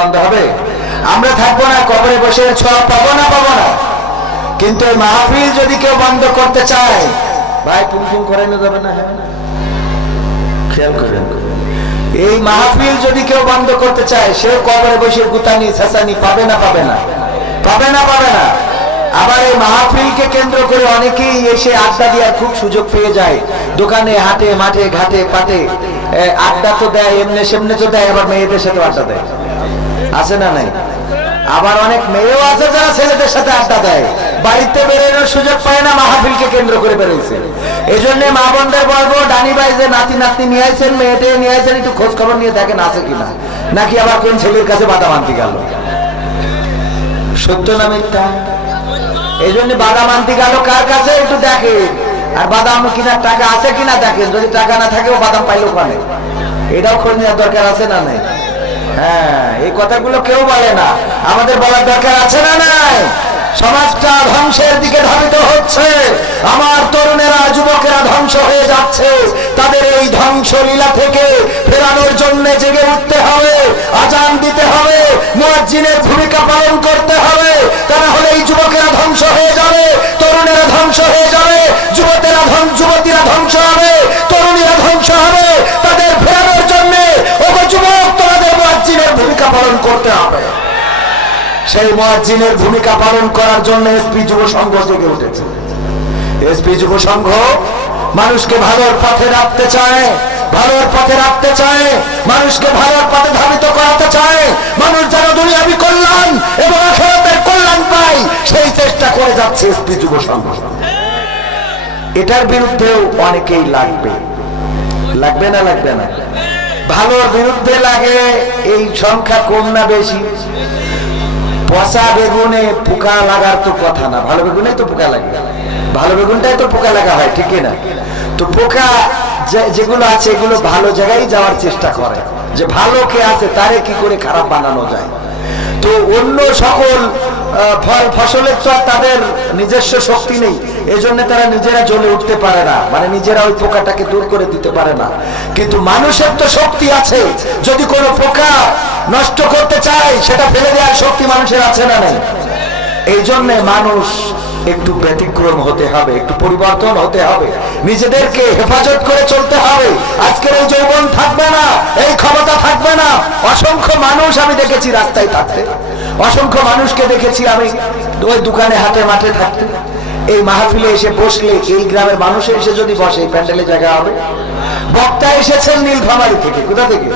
বন্ধ হবে? আমরা থাকবো না, কবরে বসে ছোঁয়া পাবো না। কিন্তু এই মাহফিল যদি কেউ বন্ধ করতে চায়, ভাই পুং করাইলে যাবে না। হ্যাঁ, খেয়াল করেন, এই মাহফিল যদি কেউ বন্ধ করতে চায়, সে কবরে বসে গুতানি ছাসানি পাবে না। আবার এই মাহফিলকে কেন্দ্র করে অনেকেই এসে আড্ডা দেওয়ার খুব সুযোগ পেয়ে যায়। দোকানে, হাটে, মাঠে, ঘাটে, পাটে আড্ডা তো দেয়, এমনি সেমনে তো দেয়, আবার মেয়েদের সাথে আড্ডা দেয়, আছে না নাই? আবার অনেক মেয়েও আছে যারা ছেলেদের সাথে আড্ডা দেয়, বাড়িতে বেরোনোর সুযোগ পায় না, মাহফিলকে কেন্দ্র করে বেরোইছে। এই জন্য মা বোনদের বলবো, ডানি ভাই যে নাতি নিয়ে আইছেন, মেয়েটে নিয়ে আইছেন, একটু খোঁজ খবর নিয়ে দেখেন আছে কিনা, নাকি আবার কোন ছেলের কাছে বাদাম আনতে গেল। সত্য না মিথ্যা? এই জন্য বাদাম আনতে গেল কার কাছে একটু দেখে, আর বাদাম কিনার টাকা আছে কিনা দেখেন। যদি টাকা না থাকে, ও বাদাম পাইলো ওখানে, এটাও খোঁজ নেওয়ার দরকার আছে না নাই? হ্যাঁ, এই কথাগুলো কেউ বলে না, আমাদের বলার দরকার আছে না নাই? সমাজটা ধ্বংসের দিকে ধাবিত হচ্ছে, আমার তরুণেরা, যুবকেরা ধ্বংস হয়ে যাচ্ছে। তাদের এই ধ্বংসলীলা থেকে ফেরানোর জন্য জেগে উঠতে হবে, আজান দিতে হবে, মুয়াজ্জিনের ভূমিকা পালন করতে হবে। তা না হলে এই যুবকেরা ধ্বংস হয়ে যাবে, তরুণেরা ধ্বংস হয়ে যাবে, যুবতীরা ধ্বংস হবে, তরুণীরা ধ্বংস হবে। তাদের ফেরানোর জন্য যুবক, তোমাদের মুয়াজ্জিনের ভূমিকা পালন করতে হবে। সেই মুয়াজ্জিনের ভূমিকা পালন করার জন্য এসপি যুব সংঘ জেগে উঠেছে। এসপি যুব সংঘ মানুষকে ভালোর পথে রাখতে চায়, মানুষকে ভালোর পথে ধাবিত করাতে চায়, মানুষ যেন দুনিয়াবি কল্যাণ এবং আখিরাতের কল্যাণ পায়, সেই চেষ্টা করে যাচ্ছে এসপি যুব সংঘ। এটার বিরুদ্ধেও অনেকেই লাগবে না? ভালোর বিরুদ্ধে লাগে, এই সংখ্যা কম না বেশি? পচা বেগুনে পোকা লাগার তো কথা না, ভালো বেগুনে তো পোকা লাগে, ভালো বেগুনটাই তো পোকা লাগা হয়, ঠিক না? তো পোকা যেগুলো আছে, এগুলো ভালো জায়গায় যাওয়ার চেষ্টা করে, যে ভালো কে আছে তারে কি করে খারাপ বানানো যায়। তো অন্য সকল ফল ফসলের তো তাদের নিজস্ব শক্তি নেই, এজন্য তারা নিজেরা জ্বলে উঠতে পারে না, মানে নিজেরা ওই পোকাটাকে দূর করে দিতে পারে না। কিন্তু মানুষের তো শক্তি আছে, যদি কোনো পোকা নষ্ট করতে চায়, সেটা ফেলে দেওয়ার শক্তি মানুষের আছে না নেই? এই জন্য মানুষ একটু ব্যতিক্রম হতে হবে, একটু পরিবর্তন হতে হবে, নিজেদেরকে হেফাজত করে চলতে হবে। আজকের এই যৌবন থাকবে না, এই ক্ষমতা থাকবে না। অসংখ্য মানুষ আমি দেখেছি রাস্তায় থাকতে, অসংখ্য মানুষকে দেখেছি আমি ওই দোকানে, হাটে, মাঠে থাকতে। এই মাহফিলে এসে বসলে, এই গ্রামের মানুষ এসে যদি বসে, প্যান্ডেলে জায়গা হবে। বক্তা এসেছেন নীলফামারী থেকে, কোথা থেকে?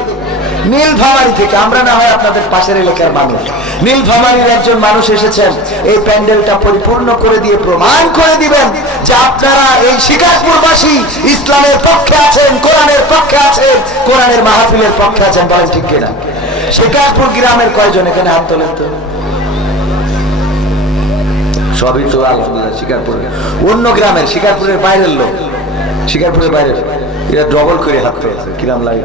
নীলফামারী থেকে। আমরা না হয় আপনাদের পাশের এলাকার মানুষ, নীলফামারীর একজন মানুষ এসেছেন, এই প্যান্ডেলটা পরিপূর্ণ করে দিয়ে প্রমাণ করে দিবেন যে আপনারা এই শিকারপুরবাসী ইসলামের পক্ষে আছেন, কোরআনের পক্ষে আছেন, কোরআনের মাহফিলের পক্ষে আছেন। বলেন ঠিক কিনা? শিকারপুর গ্রামের কয়জন এখানে হাত তোলেন তো? সবই তো আলহামদুলিল্লাহ শিকারপুর, অন্য গ্রামের, শিকারপুরের বাইরের লোক, শিকারপুরের বাইরের, এরা ডবল করে হাত তুলেছে। কিরাম লাগে,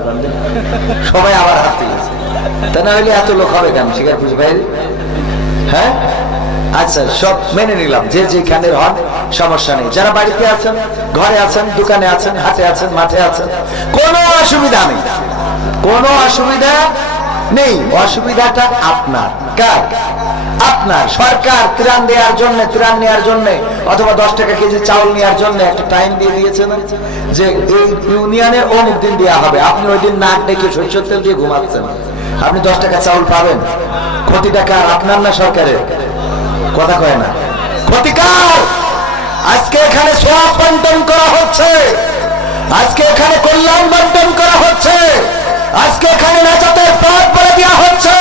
সবাই আবার হাত তুলেছে। তা না হলে এত লোক হবে কেন শিকারপুরের বাইরে? হ্যাঁ, আচ্ছা, সব মেনে নিলাম, যে যেখানের হন সমস্যা নেই। যারা বাড়িতে আছেন, ঘরে আছেন, দোকানে আছেন, হাটে আছেন, মাঠে আছেন, কোনো অসুবিধা নেই, কোনো অসুবিধা নেই। অসুবিধাটা আপনার, কার? আপনার। সরকার ত্রাণ নেওয়ার জন্য অথবা 10 টাকা কেজি চাউল নেওয়ার জন্য একটা টাইম দিয়ে দিয়েছে না, যে এই ইউনিয়নের অমুক দিন দেওয়া হবে। আপনি ওই দিন নাক ডেকে সরিষার তেল দিয়ে ঘুমাচ্ছেন, আপনি 10 টাকা চাউল পাবেন। ক্ষতিটা কার? আপনার না সরকারের? কথা কয় না, ক্ষতিকার। আজকে এখানে সওয়াব বন্টন করা হচ্ছে, আজকে এখানে কল্যাণ বন্টন করা হচ্ছে, আজকে এখানে নাজাতের পথ বলে দেওয়া হচ্ছে,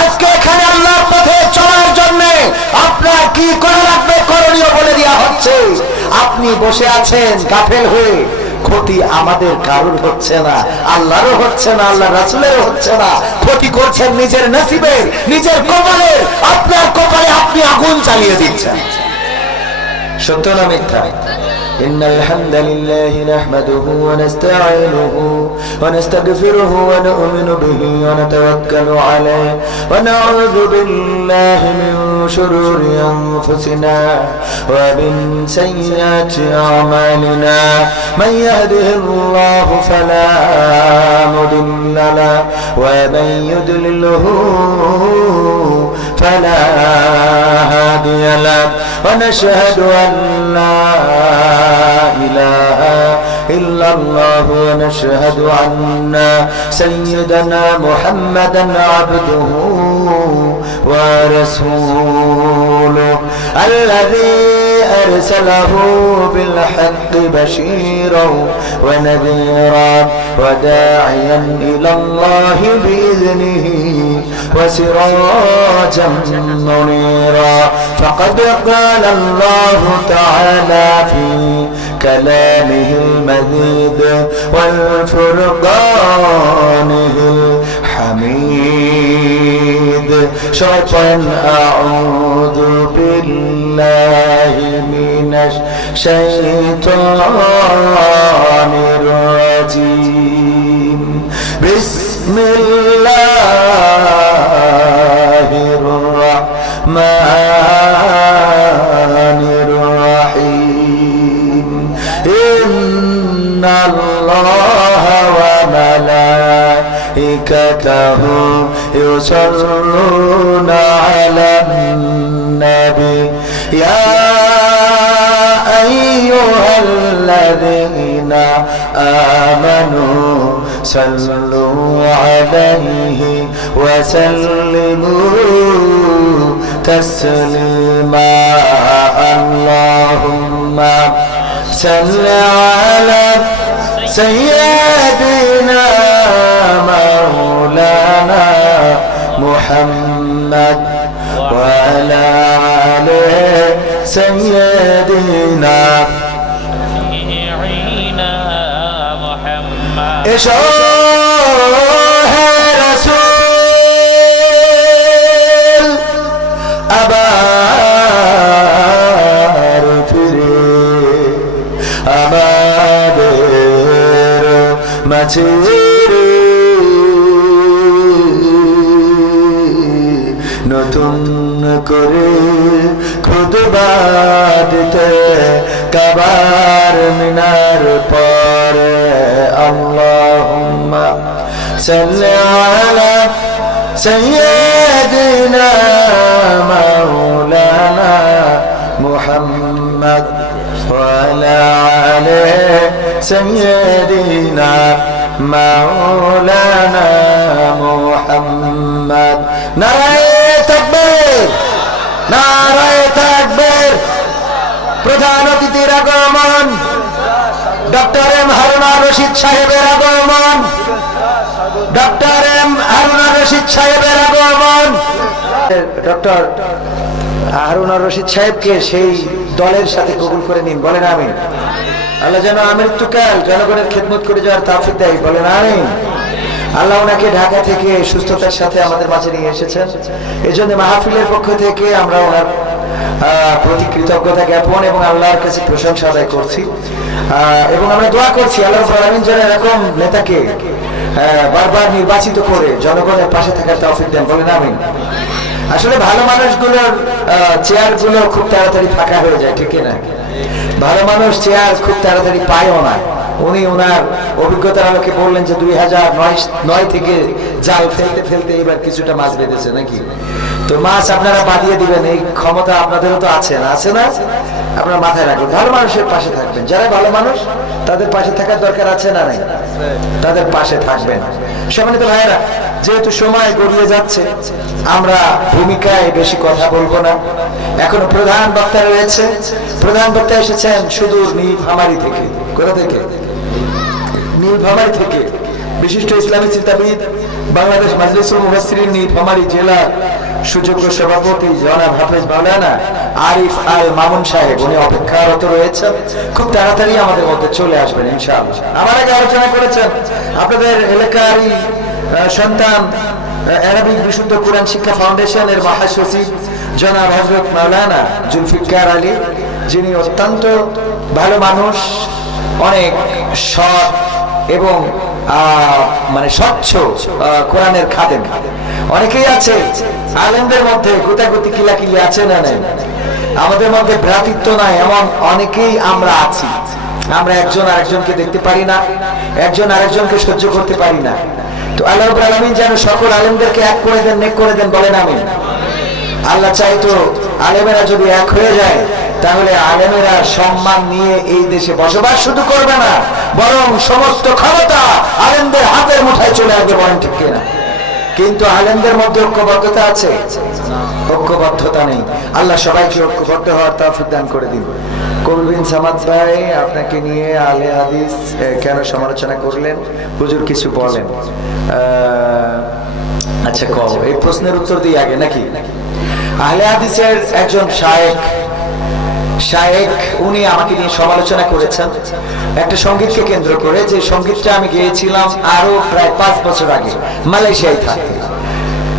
আজকে এখানে আল্লাহর পথে চলার জন্য আপনার কি করা লাগবে, করণীয় বলে দেওয়া হচ্ছে। আপনি বসে আছেন গাফেল হয়ে, ক্ষতি আমাদের কারোর হচ্ছে না, আল্লাহরও হচ্ছে না, আল্লাহ রাসূলেরও হচ্ছে না। ক্ষতি করছেন নিজের নসিবের, নিজের কপালের। আপনার কপালে আপনি আগুন চালিয়ে দিচ্ছেন। সত্য না মিথ্যা? إن الحمد لله نحمده ونستعينه ونستغفره ونؤمن به ونتوكل عليه ونعوذ بالله من شرور أنفسنا ومن سيئات أعمالنا من يهده الله فلا مضل له ومن يضلله فلا هادي له ونشهد أن لا إله إلا الله ونشهد أن سيدنا محمدا عبده ورسوله الذي أرسله بالحق بشيرا ونذيرا وداعيا إلى الله بإذنه وسراجا منيرا فقد قال الله تعالى في كلامه المجيد والفرقانه الحميد شرطا أعوذ بالله من الشيطان الرجيم بسم الله الرحمن الرحيم إن الله وملائكته يصلون على النبي يا أيها الذين آمنوا صلوا عليه وسلموا تسليما اللهم صل على سيدنا مولانا محمد وعلى آله سيدنا محمد رسول আবার ফিরে আমাদের মাঝে নতুন করে খুতবা দিতে কাবার মিনার পরে আল্লাহুম্মা সাল্লি আলা سيدنا مولانا محمد وعلى آله سيدنا مولانا محمد নারায়ে তাকবীর নারায়ে তাকবীর প্রধান অতিথির আগমন ডক্টর এম হারুনা রশিদ সাহেবের আগমন ডক্টর এম হারুনা রশিদ সাহেবের আগমন ডক্টর হারুনা রশিদ সাহেবকে সেই দলের সাথে কবুল করে নিন বলেন আমিন আল্লাহ যেন আমৃত্যুকাল জনগণের খেদমত করে যাওয়ার তৌফিক দেয় বলেন আমিন আল্লাহ ওনাকে ঢাকা থেকে সুস্থতার সাথে আমাদের মাঝে নিয়ে এসেছেন এজন্য মাহফিলের পক্ষ থেকে আমরা ওনার প্রতি কৃতজ্ঞতা জ্ঞাপন এবং আল্লাহর কাছে প্রশংসা আদায় করছি এবং আমরা দোয়া করছি আল্লাহ রাব্বুল আলামিন যেন এরকম নেতাকে বারবার নির্বাচিত করে জনগণের পাশে থাকার তৌফিক দেন বলেন আমিন আসলে ভালো মানুষগুলোর চেয়ারগুলো খুব তাড়াতাড়ি ফাঁকা হয়ে যায় ঠিক না ভালো মানুষ চেয়ার খুব তাড়াতাড়ি পায়ও না উনি ওনার অভিজ্ঞতার আলোকে বললেন যে 2009 থেকে জাল ফেলতে ফেলতে এবার কিছুটা মাছ বেঁধেছে নাকি তো মাছ আপনারা বাঁধিয়ে দিবেন এই ক্ষমতা আপনাদেরও তো আছে না আপনারা মাথায় রাখবেন ভালো মানুষের পাশে থাকবেন যারা ভালো মানুষ তাদের পাশে থাকার দরকার আছে না নাই তাদের পাশে থাকবেন সম্মানিত ভাইয়েরা যেহেতু সময় গড়িয়ে যাচ্ছে আমরা ভূমিকায় বেশি কথা বলবো না এখনো প্রধান বক্তা রয়েছে প্রধান বক্তা এসেছেন সুদূর নীলফামারী থেকে কোথা থেকে নীলফামারী থেকে বিশিষ্ট ইসলামী চিন্তাবিদ বাংলাদেশ মাজলিসুল মুফাসসিরিন নীলফামারী জেলা সুযোগ্য সভাপতি জনাব হাফেজ মাওলানা আরিফ আল মামুন সাহেব উনি অপেক্ষারত রয়েছেন খুব তাড়াতাড়ি আমাদের মধ্যে চলে আসবেন ইনশাআল্লাহ আমার আগে আলোচনা করেছেন আপনাদের এলাকারই সন্তান আরবিক বিশুদ্ধ কোরআন শিক্ষা ফাউন্ডেশনের মহাসচিব জনাব হযরত মাওলানা জুলফিকার আলী যিনি অত্যন্ত ভালো মানুষ, অনেক সৎ এবং মানে স্বচ্ছ কোরআনের খাদেম অনেকেই আছে। আলেমদের মধ্যে গুতাগুতি কিলাকিলি আছে না নাই? আমাদের মধ্যে ভ্রাতৃত্ব নাই এমন অনেকেই আমরা আছি। আমরা একজন আরেকজনকে দেখতে পারি না, একজন আরেকজনকে সহ্য করতে পারি না। তো আল্লাহ রাব্বুল আলামিন যেন সকল আলেমদেরকে এক করে দেন, নেক করে দেন, বলেন আমিন। আল্লাহ চাইতো আলেমেরা যদি এক হয়ে যায় তাহলে আলেমেরা সম্মান নিয়ে এই দেশে বসবাস শুধু করবে না, বরং সমস্ত ক্ষমতা আলেমদের হাতের মুঠায় চলে আসবে, বলেন ঠিক কিনা? কিন্তু আলেমদের মধ্যে ঐক্যবদ্ধতা আছে? ঐক্যবদ্ধতা নেই। আল্লাহ সবাইকে ঐক্যবদ্ধ হওয়ার তৌফিক দান করে দিন। কবির বিন সামাদ ভাই, আপনাকে নিয়ে আলে হাদিস কেন সমালোচনা করলেন হুজুর, কিছু বলেন। আচ্ছা কও, এই প্রশ্নের উত্তর দিই আগে নাকি? আহলে হাদিসের একজন শায়েখ উনি আমাকে নিয়ে সমালোচনা করেছেন একটা সঙ্গীতকে কেন্দ্র করে, যে সঙ্গীতটা আমি গেয়েছিলাম আরো প্রায় 5 বছর আগে মালয়েশিয়ায় থাকতে।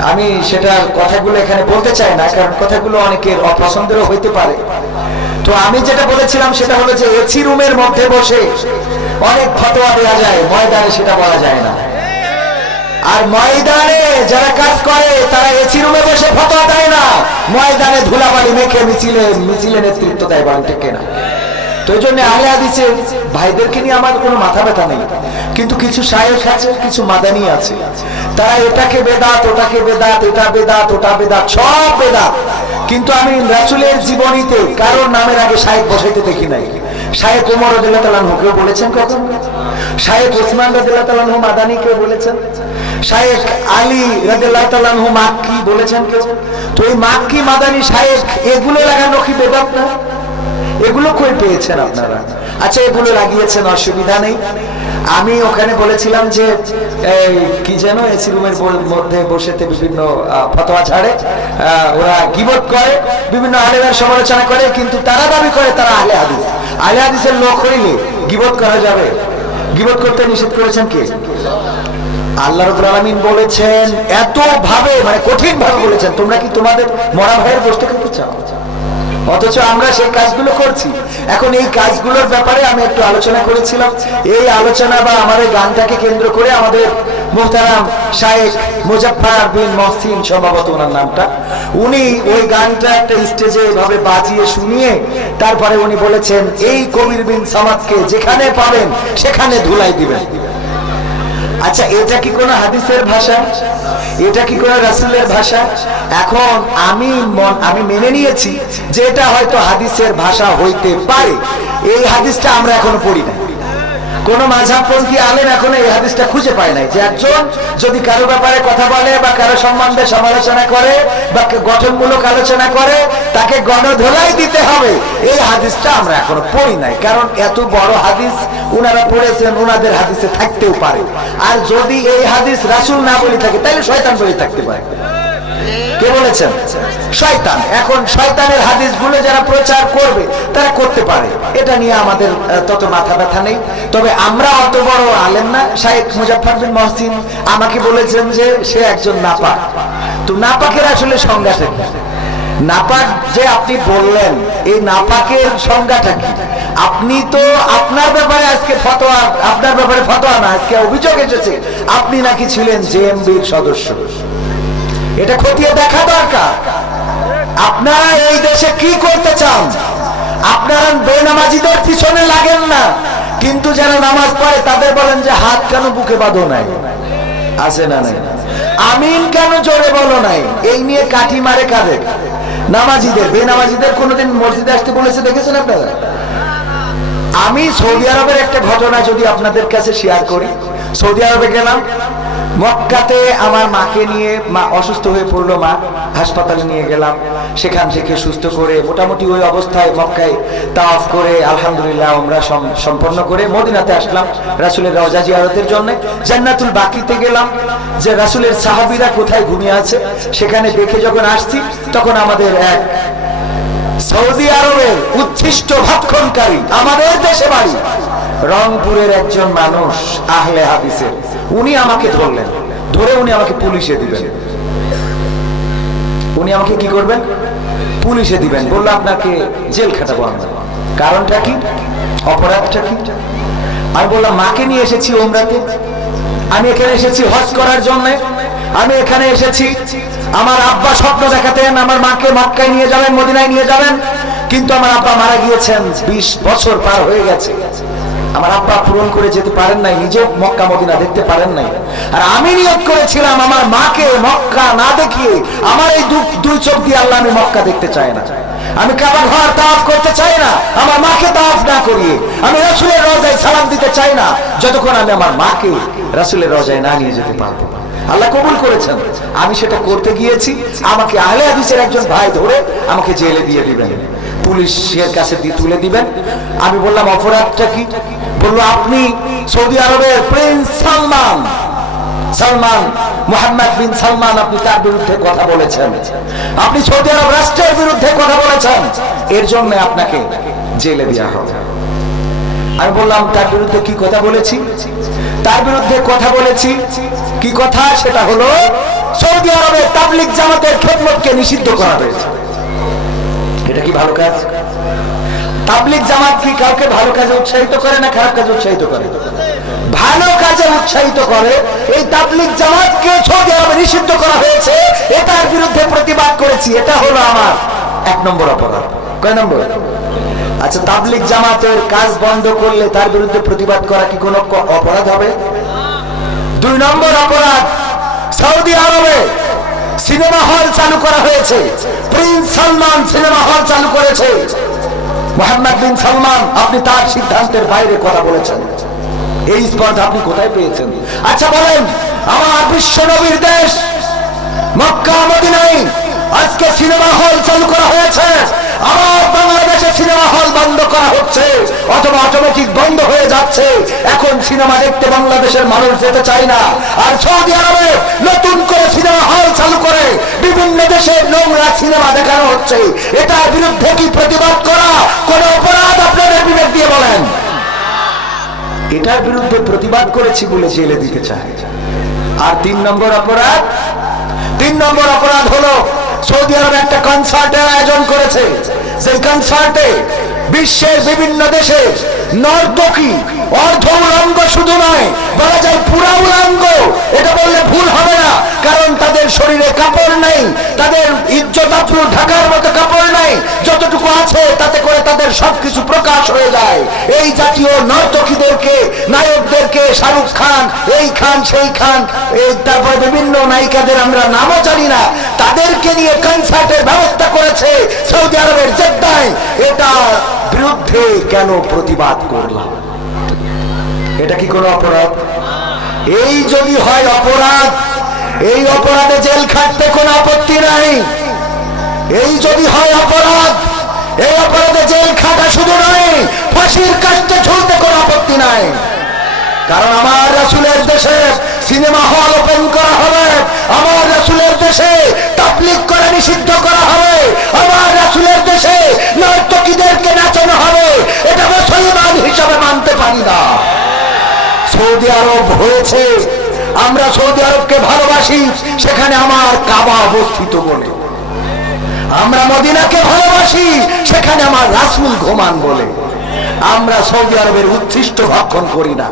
আমি সেটার কথাগুলো এখানে বলতে চাই না, কারণ কথাগুলো অনেকের অপছন্দেরও হইতে পারে। তো আমি যেটা বলেছিলাম সেটা হলো যে এসি রুমের মধ্যে বসে অনেক ফতোয়া দেওয়া যায়, ময়দানে সেটা বলা যায় না। আর ময়দানে যারা কাজ করে তারা এসি রুমে বসে ফতোয়া দেয় না, ময়দানে ধুলাবালি মেখে মিছিলে নেতৃত্ব দেয়, বলেন ঠিক কিনা? তো এই জন্য আহলে হাদিসের ভাইদেরকে নিয়ে আমার কোনো মাথা ব্যথা নেই। কিন্তু কিছু শায়েখ আছে, কিছু মাদানি আছে, তারা এটাকে বেদাত, ওটাকে বেদাত, এটা বেদাত, ওটা বেদাত, সব বেদাত। কিন্তু আমি রাসূলের জীবনীতে কারোর নামের আগে শায়েখ বসাইতে দেখি নাই। শায়েখ ওমর রাদিয়াল্লাহু তাআলা আনহুকে বলেছেন কখন? শায়েখ ওসমান রাদিয়াল্লাহু তাআলা আনহু মাদানিকে বলেছেন? শায়েখ আলী রাদিয়াল্লাহু তাআলা আনহু মাক্কি বলেছেন কেউ? তো এই মাক্কি মাদানি শায়েখ এগুলো লাগানো কি বেদাত না? এগুলো কই পেয়েছেন আপনারা? আচ্ছা, এগুলো লাগিয়েছেন, অসুবিধা নেই। আমি ওখানে বলেছিলাম যে এই কি যেন এসি রুমের মধ্যে বসেতে বিভিন্ন ফতোয়া ছাড়ে, ওরা গীবত করে, বিভিন্ন আলেমের সমালোচনা করে, কিন্তু তারা দাবি করে তারা আহলে হাদিস। আহলে হাদিসের লোক হইলে গীবত করা যাবে? গীবত করতে নিষেধ করেছেন কে? আল্লাহ রাব্বুল আলামিন বলেছেন, এত ভাবে মানে কঠিন ভাবে বলেছেন, তোমরা কি তোমাদের মরা ভাইয়ের গোশত খেতে চাও? অথচ আমরা সেই কাজগুলো করছি। এখন এই কাজগুলোর ব্যাপারে আমি একটু আলোচনা করেছিলাম। এই আলোচনা বা আমাদের গানটাকে কেন্দ্র করে আমাদের মুহতারাম শায়েখ মুজাফফর বিন মহসিন, সম্ভবত ওনার নামটা, উনি ওই গানটা একটা স্টেজে এভাবে বাজিয়ে শুনিয়ে তারপরে উনি বলেছেন, এই কবির বিন সামাদকে যেখানে পাবেন সেখানে ধুলাই দিবেন। আচ্ছা, এটা কি কোন হাদিসের ভাষা? এটা কি কোন রাসূলের ভাষা? এখন আমি মেনে নিয়েছি যে এটা হয়তো হাদিসের ভাষা হইতে পারে। এই হাদিসটা আমরা এখনো পড়ি না। কোন মাযহাবপন্থী আলেম এখনো এই হাদিসটা খুঁজে পায় নাই যে একজন যদি কারো ব্যাপারে কথা বলে বা কারো সম্বন্ধে সমালোচনা করে বা গঠনমূলক আলোচনা করে তাকে গণধোলাই দিতে হবে। এই হাদিসটা আমরা এখনো পড়ি নাই, কারণ এত বড় হাদিস উনারা পড়েছেন, উনাদের হাদিসে থাকতেও পারে। আর যদি এই হাদিস রাসূল না বলে থাকে তাহলে শয়তান বলে থাকতে পারে। কে বলেছেন? শয়তান। এখন শয়তানের হাদিসগুলো যারা প্রচার করবে তারা করতে পারে, এটা নিয়ে আমাদের তত মাথা ব্যথা নেই। তবে আমরা অত বড় আলেম না। শায়েখ মুজাফফর বিন মহসিন আমাকে বলেছেন যে সে একজন নাপাক। তো নাপাকের আসলে সংজ্ঞাটা কি? নাপাক যে আপনি বললেন, এই নাপাকের সংজ্ঞাটা কি? আপনি তো আপনার ব্যাপারে আজকে ফতোয়া, আপনার ব্যাপারে ফতোয়া না, আজকে অভিযোগ এসেছে আপনি নাকি ছিলেন জেএমবির সদস্য। এটা খতিয়ে দেখা দরকার। আপনারা এই দেশে কি করতে চান? আপনারা বেনামাজিদের পিছনে লাগেন না, কিন্তু যারা নামাজ পড়ে তাদের বলেন যে হাত কেন বুকে বাঁধো নাই? আছে না নাই? আমিন কেন জোরে বলো নাই? এই নিয়ে কাঠি মারে কাদের? নামাজিদের। বেনামাজিদের কোনোদিন মসজিদে আসতে বলেছে দেখেছেন আপনারা? আমি সৌদি আরবের একটা ঘটনা যদি আপনাদের কাছে শেয়ার করি। সৌদি আরবে গেলাম, মক্কাতে আমার মাকে নিয়ে, মা অসুস্থ হয়ে পড়লো, মা হাসপাতালে নিয়ে গেলাম, সেখান থেকে সুস্থ করে মোটামুটি ওই অবস্থায় মক্কায় তাওয়াফ করে আলহামদুলিল্লাহ উমরা সম্পন্ন করে মদিনাতে আসলাম রাসূলের রওজা জিয়ারতের জন্য। জান্নাতুল বাকিতে গেলাম, যে রাসূলের সাহাবীরা কোথায় ঘুমিয়ে আছে সেখানে দেখে যখন আসছি তখন আমাদের এক সৌদি আরবের উচ্ছিষ্ট ভক্ষণকারী, আমাদের দেশে বাড়ি, রংপুরের একজন মানুষ আহলে হাদিসের, উনি আমাকে ধরলেন, ধরে উনি আমাকে পুলিশে দিবেন। উনি আমাকে কি করবেন? পুলিশে দিবেন। বললো আপনাকে জেল খাটাবো আমরা। কারণটা কি? অপরাধটা কি? আমি বললাম মাকে নিয়ে এসেছি ওমরাতে, আমি এখানে এসেছি হজ করার জন্য, আমি এখানে এসেছি আমার আব্বা স্বপ্ন দেখাতেন আমার মাকে মক্কায় নিয়ে যাবেন, মদিনায় নিয়ে যাবেন, কিন্তু আমার আব্বা মারা গিয়েছেন, 20 বছর পার হয়ে গেছে, আমার আব্বা পূরণ করে যেতে পারেন নাই, নিজেও মক্কা মদিনা দেখতে পারেন নাই। আর আমি নিয়ত করেছিলাম আমার মাকে মক্কা না দেখিয়ে আমার এই দুই চোখ দিয়ে আল্লাহ আমি মক্কা দেখতে চাই না, আমি কাবা ঘর তাওয়াফ করতে চাই না আমার মাকে তাওয়াফ না করিয়ে, আমি রাসূলের রওজায় সালাম দিতে চাই না যতক্ষণ আমি আমার মাকে রাসূলের রওজায় না নিয়ে যেতে পারবো। আল্লাহ কবুল করেছেন, আমি সেটা করতে গিয়েছি, আমাকে আহলে হাদিসের একজন ভাই ধরে আমাকে জেলে দিয়ে দিবেন, পুলিশের কাছে তুলে দিবেন। আমি বললাম অপরাধটা কি? বললো আপনি সৌদি আরবের প্রিন্স সালমান মোহাম্মদ বিন সালমান, আপনি তার বিরুদ্ধে কথা বলেছেন, আপনি সৌদি আরব রাষ্ট্রের বিরুদ্ধে কথা বলেছেন, এর জন্য আপনাকে জেলে দেওয়া হবে। আমি বললাম তার বিরুদ্ধে কি কথা বলেছি? তার বিরুদ্ধে কথা বলেছি কি কথা? সেটা হলো সৌদি আরবে তাবলিগ জামাতের খেদমতকে নিষিদ্ধ করা হয়েছে। এটা কি ভালো কাজ? তাবলিগ জামাত কি কাউকে ভালো কাজে উৎসাহিত করে না খারাপ কাজে উৎসাহিত করে? ভালো কাজে উৎসাহিত করে। এই তাবলিগ জামাতকে সৌদি আরবে নিষিদ্ধ করা হয়েছে, এটার বিরুদ্ধে প্রতিবাদ করেছি, এটা হলো আমার 1 নম্বর অপরাধ। কয় নম্বর? আচ্ছা, তাবলিগ জামাতের কাজ বন্ধ করলে তার বিরুদ্ধে প্রতিবাদ করা কি কোনো অপরাধ হবে? 2 নম্বর অপরাধ, সৌদি আরবে সিনেমা হল চালু করা হয়েছে, প্রিন্স সালমান সিনেমা হল চালু করেছে, মোহাম্মদ বিন সালমান আপনি তার সিদ্ধান্তের বাইরে কথা বলেছেন, এই স্পর্ধা আপনি কোথায় পেয়েছেন? আচ্ছা বলেন, আমার বিশ্ব নবীর দেশ মক্কা মদিনায় আজকে সিনেমা হল চালু করা হয়েছে, আমার বাংলাদেশে সিনেমা হল বন্ধ করা হচ্ছে অথবা অটোমেটিক বন্ধ হয়ে যাচ্ছে, এখন সিনেমা দেখতে বাংলাদেশের মানুষ যেতে চায় না, আর সৌদি আরবে নতুন করে সিনেমা হল চালু করে বিভিন্ন দেশের নোংরা সিনেমা দেখানো হচ্ছে, এটার বিরুদ্ধে কি প্রতিবাদ করা কোন অপরাধ আপনাদের বিবেক দিয়ে বলেন? এটার বিরুদ্ধে প্রতিবাদ করেছি বলে জেলে দিতে চায়। আর 3 নম্বর অপরাধ, 3 নম্বর অপরাধ হলো সৌদি আরব একটা কনসার্টের আয়োজন করেছে, সেই কনসার্টে বিশ্বের বিভিন্ন দেশে নর্তকী, অর্ধ উলঙ্গ শুধু নয় বলা যায় পুরা উলঙ্গ, এটা বললে ভুল হবে না, কারণ তাদের শরীরে কাপড় নেই, তাদের ইজ্জত আবরু ঢাকার মতো কাপড় নাই, যতটুকু আছে তাতে করে তাদের সবকিছু প্রকাশ হয়ে যায়। এই জাতীয় নর্তকীদেরকে, নায়কদেরকে, শাহরুখ খান, এই খান সেই খান, তারপরে বিভিন্ন নায়িকাদের আমরা নামও জানি না, তাদেরকে নিয়ে কনসার্টের ব্যবস্থা করেছে সৌদি আরবের জেদ্দায়। এটা বিরুদ্ধে কেন প্রতিবাদ করলাম? এটা কি কোনো অপরাধ? এই যদি হয় অপরাধ, এই অপরাধে জেল খাটতে কোনো আপত্তি নাই। এই যদি হয় অপরাধ, এই অপরাধে জেল খাটা শুধু নয়, ফাঁসির কাস্টে ঝুলতে কোনো আপত্তি নাই। কারণ আমার রাসূলের দেশে সিনেমা হল ওপেন করা হবে, আমার রাসূলের দেশে তাবলীগ করা নিষিদ্ধ করা হবে, আমার রাসূলের দেশে নর্তকীদেরকে নাচানো হবে, এটা মুসলমান হিসাবে মানতে পারি না। সৌদি আরব হয়েছে, আমরা সৌদি আরবকে ভালোবাসি, সেখানে আমার কাবা অবস্থিত বলে, আমরা মদিনাকে ভালোবাসি, সেখানে আমার রাসূল ঘুমান বলে, আমরা সৌদি আরবের উচ্ছিষ্ট ভক্ষণ করি না,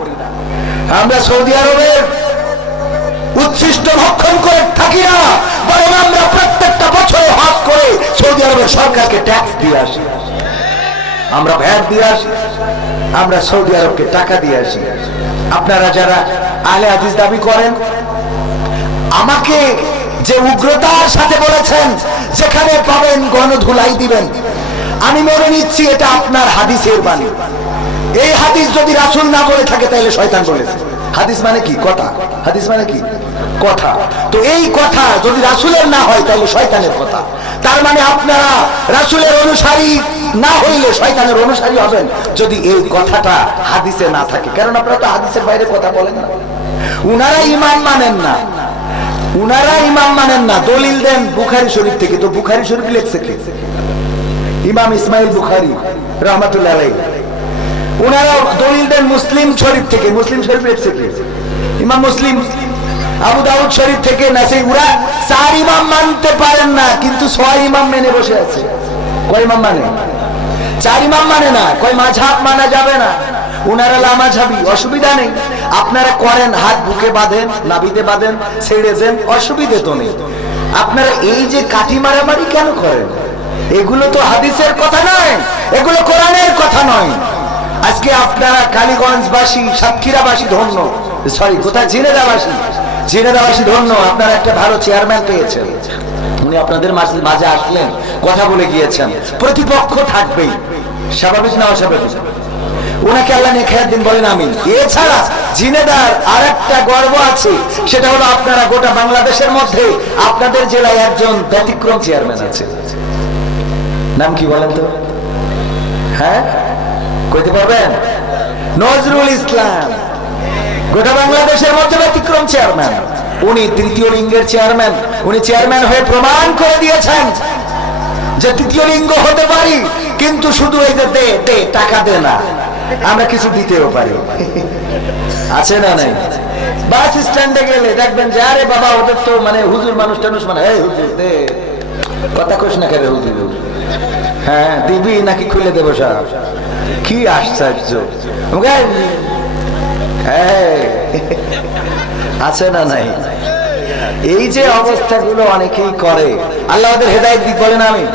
আমরা সৌদি আরবের উচ্ছিষ্ট ভক্ষণ করে থাকি না, বরং আমরা প্রত্যেকটা বছরে হজ করে সৌদি আরবের সরকারকে ট্যাক্স দিয়ে আসি, আমরা ভ্যাট দিয়ে আসি, আমরা সৌদি আরবকে টাকা দিয়ে আসি। আপনারা যারা আহলে হাদিস দাবি করেন, আমাকে যে উগ্রতার সাথে বলেছেন যেখানে পাবেন গণধুলাই দিবেন, আমি মেনে নিচ্ছি এটা আপনার হাদিসের বাণী। এই হাদিস যদি রাসূল না বলে থাকে তাহলে শয়তান বলেছে। হাদিস মানে কি? কথা। হাদিস মানে কি? কথা। তো এই কথা যদি রাসূলের না হয় তাহলে শয়তানের কথা। তার মানে আপনারা রাসূলের অনুসারী না হইলে শয়তানের অনুসারী হবেন যদি এই কথাটা হাদিসে না থাকে। কারণ আপনারা তো হাদিসের বাইরে কথা বলেন না, উনারা ইমাম মানেন না, উনারা ইমাম মানেন না, দলিল দেন বুখারী শরীফ থেকে। তো বুখারী শরীফ লিখছে কে? ইমাম ইসমাইল বুখারী রাহমাতুল্লাহ আলাইহি। উনারা দলিল দেন মুসলিম শরীফ থেকে। মুসলিম শরীফ লিখছে কে? ইমাম মুসলিম। আবু দাউদ শরীফ থেকে নাসাই। ওরা 4 ইমাম মানতে পারেন না, কিন্তু 6 ইমাম মেনে বসে আছে। কয় ইমাম মানে? চার ইমাম মানে না, কয় মাঝহাব মানা যাবে না, উনারা লামাঝাবি, অসুবিধা নেই, আপনারা করেন, হাত বুকে বাঁধেন, নাভিতে বাঁধেন, ছেড়ে দেন, অসুবিধে তো নেই। আপনারা এই যে কাঠি মারামারি কেন করেন? এগুলো তো হাদিসের কথা নয়, এগুলো কোরআনের কথা নয়। আজকে আপনারা কালীগঞ্জবাসী, সাতক্ষীরাবাসী ধন্য, সরি কোথায়, ঝিনেদাবাসী ধন্য, আপনারা একটা ভালো চেয়ারম্যান পেয়েছেন। উনি আপনাদের মাঝে আসলেন, কথা বলে গিয়েছেন, প্রতিপক্ষ থাকবেই, স্বাভাবিক না অস্বাভাবিক? ওনাকে আল্লাহ নেখায়াত দিন, বলেন আমিন। এছাড়া ঝিনেদার আর একটা গর্ব আছে, সেটা হলো আপনারা গোটা বাংলাদেশের মধ্যে আপনাদের জেলায় একজন ব্যতিক্রম চেয়ারম্যান আছে। নাম কি বলেন তো? হ্যাঁ, কইতে পারবেন? নজরুল ইসলাম, গোটা বাংলাদেশের মধ্যে ব্যতিক্রম চেয়ারম্যান। উনি তৃতীয় লিঙ্গের চেয়ারম্যান। উনি চেয়ারম্যান হয়ে প্রমাণ করে দিয়েছেন যে তৃতীয় লিঙ্গ হতে পারি, কিন্তু শুধু এই যে দে দে, টাকা দে না, আমরা কিছু দিতেও পারি। আছে না নাই? বাস স্ট্যান্ডে গেলে দেখবেন যে আরে বাবা, ওদের তো মানে হুজুর মানুষ টানুষ, মানে এই হুজুর দে, কথা কোশ না করে হুজুর, হ্যাঁ দিবি নাকি খুলে দেবো সাহেব? কি আশ্চর্য! আছে না নাই? এই যে অবস্থাগুলো অনেকেই করে, আল্লাহ ওদের হেদায়েত দিক, বলেন আমি।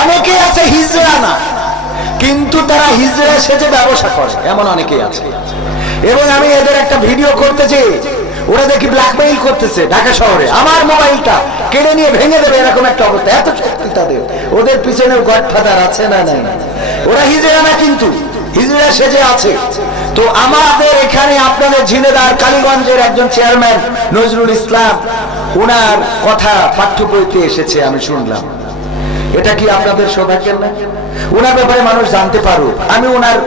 অনেকে আছে হিজড়া না, কিন্তু তারা হিজড়া সেজে ব্যবসা করে, এমন অনেকেই আছে। এবং আমি এদের একটা ভিডিও করতেছি, ওরা দেখি ব্ল্যাকমেইল করতেছে ঢাকা শহরে, আমার মোবাইলটা কেড়ে নিয়ে ভেঙে দেবে, এরকম একটা অবস্থা। এত শক্তি তাদের, ওদের পিছনেও গডফাদার আছে না নাই? ওরা হিজড়া না, কিন্তু হিজড়া সেজে আছে। তো আমাদের এখানে আপনাদের ঝিনেদার কালীগঞ্জের একজন চেয়ারম্যান নজরুল ইসলাম, ওনার কথা পাঠ্য বইতে এসেছে, আমি শুনলাম। এটা কি আপনাদের সৌভাগ্যের না? ওনার ব্যাপারে মানুষ জানতে পারুক। আমি ওনার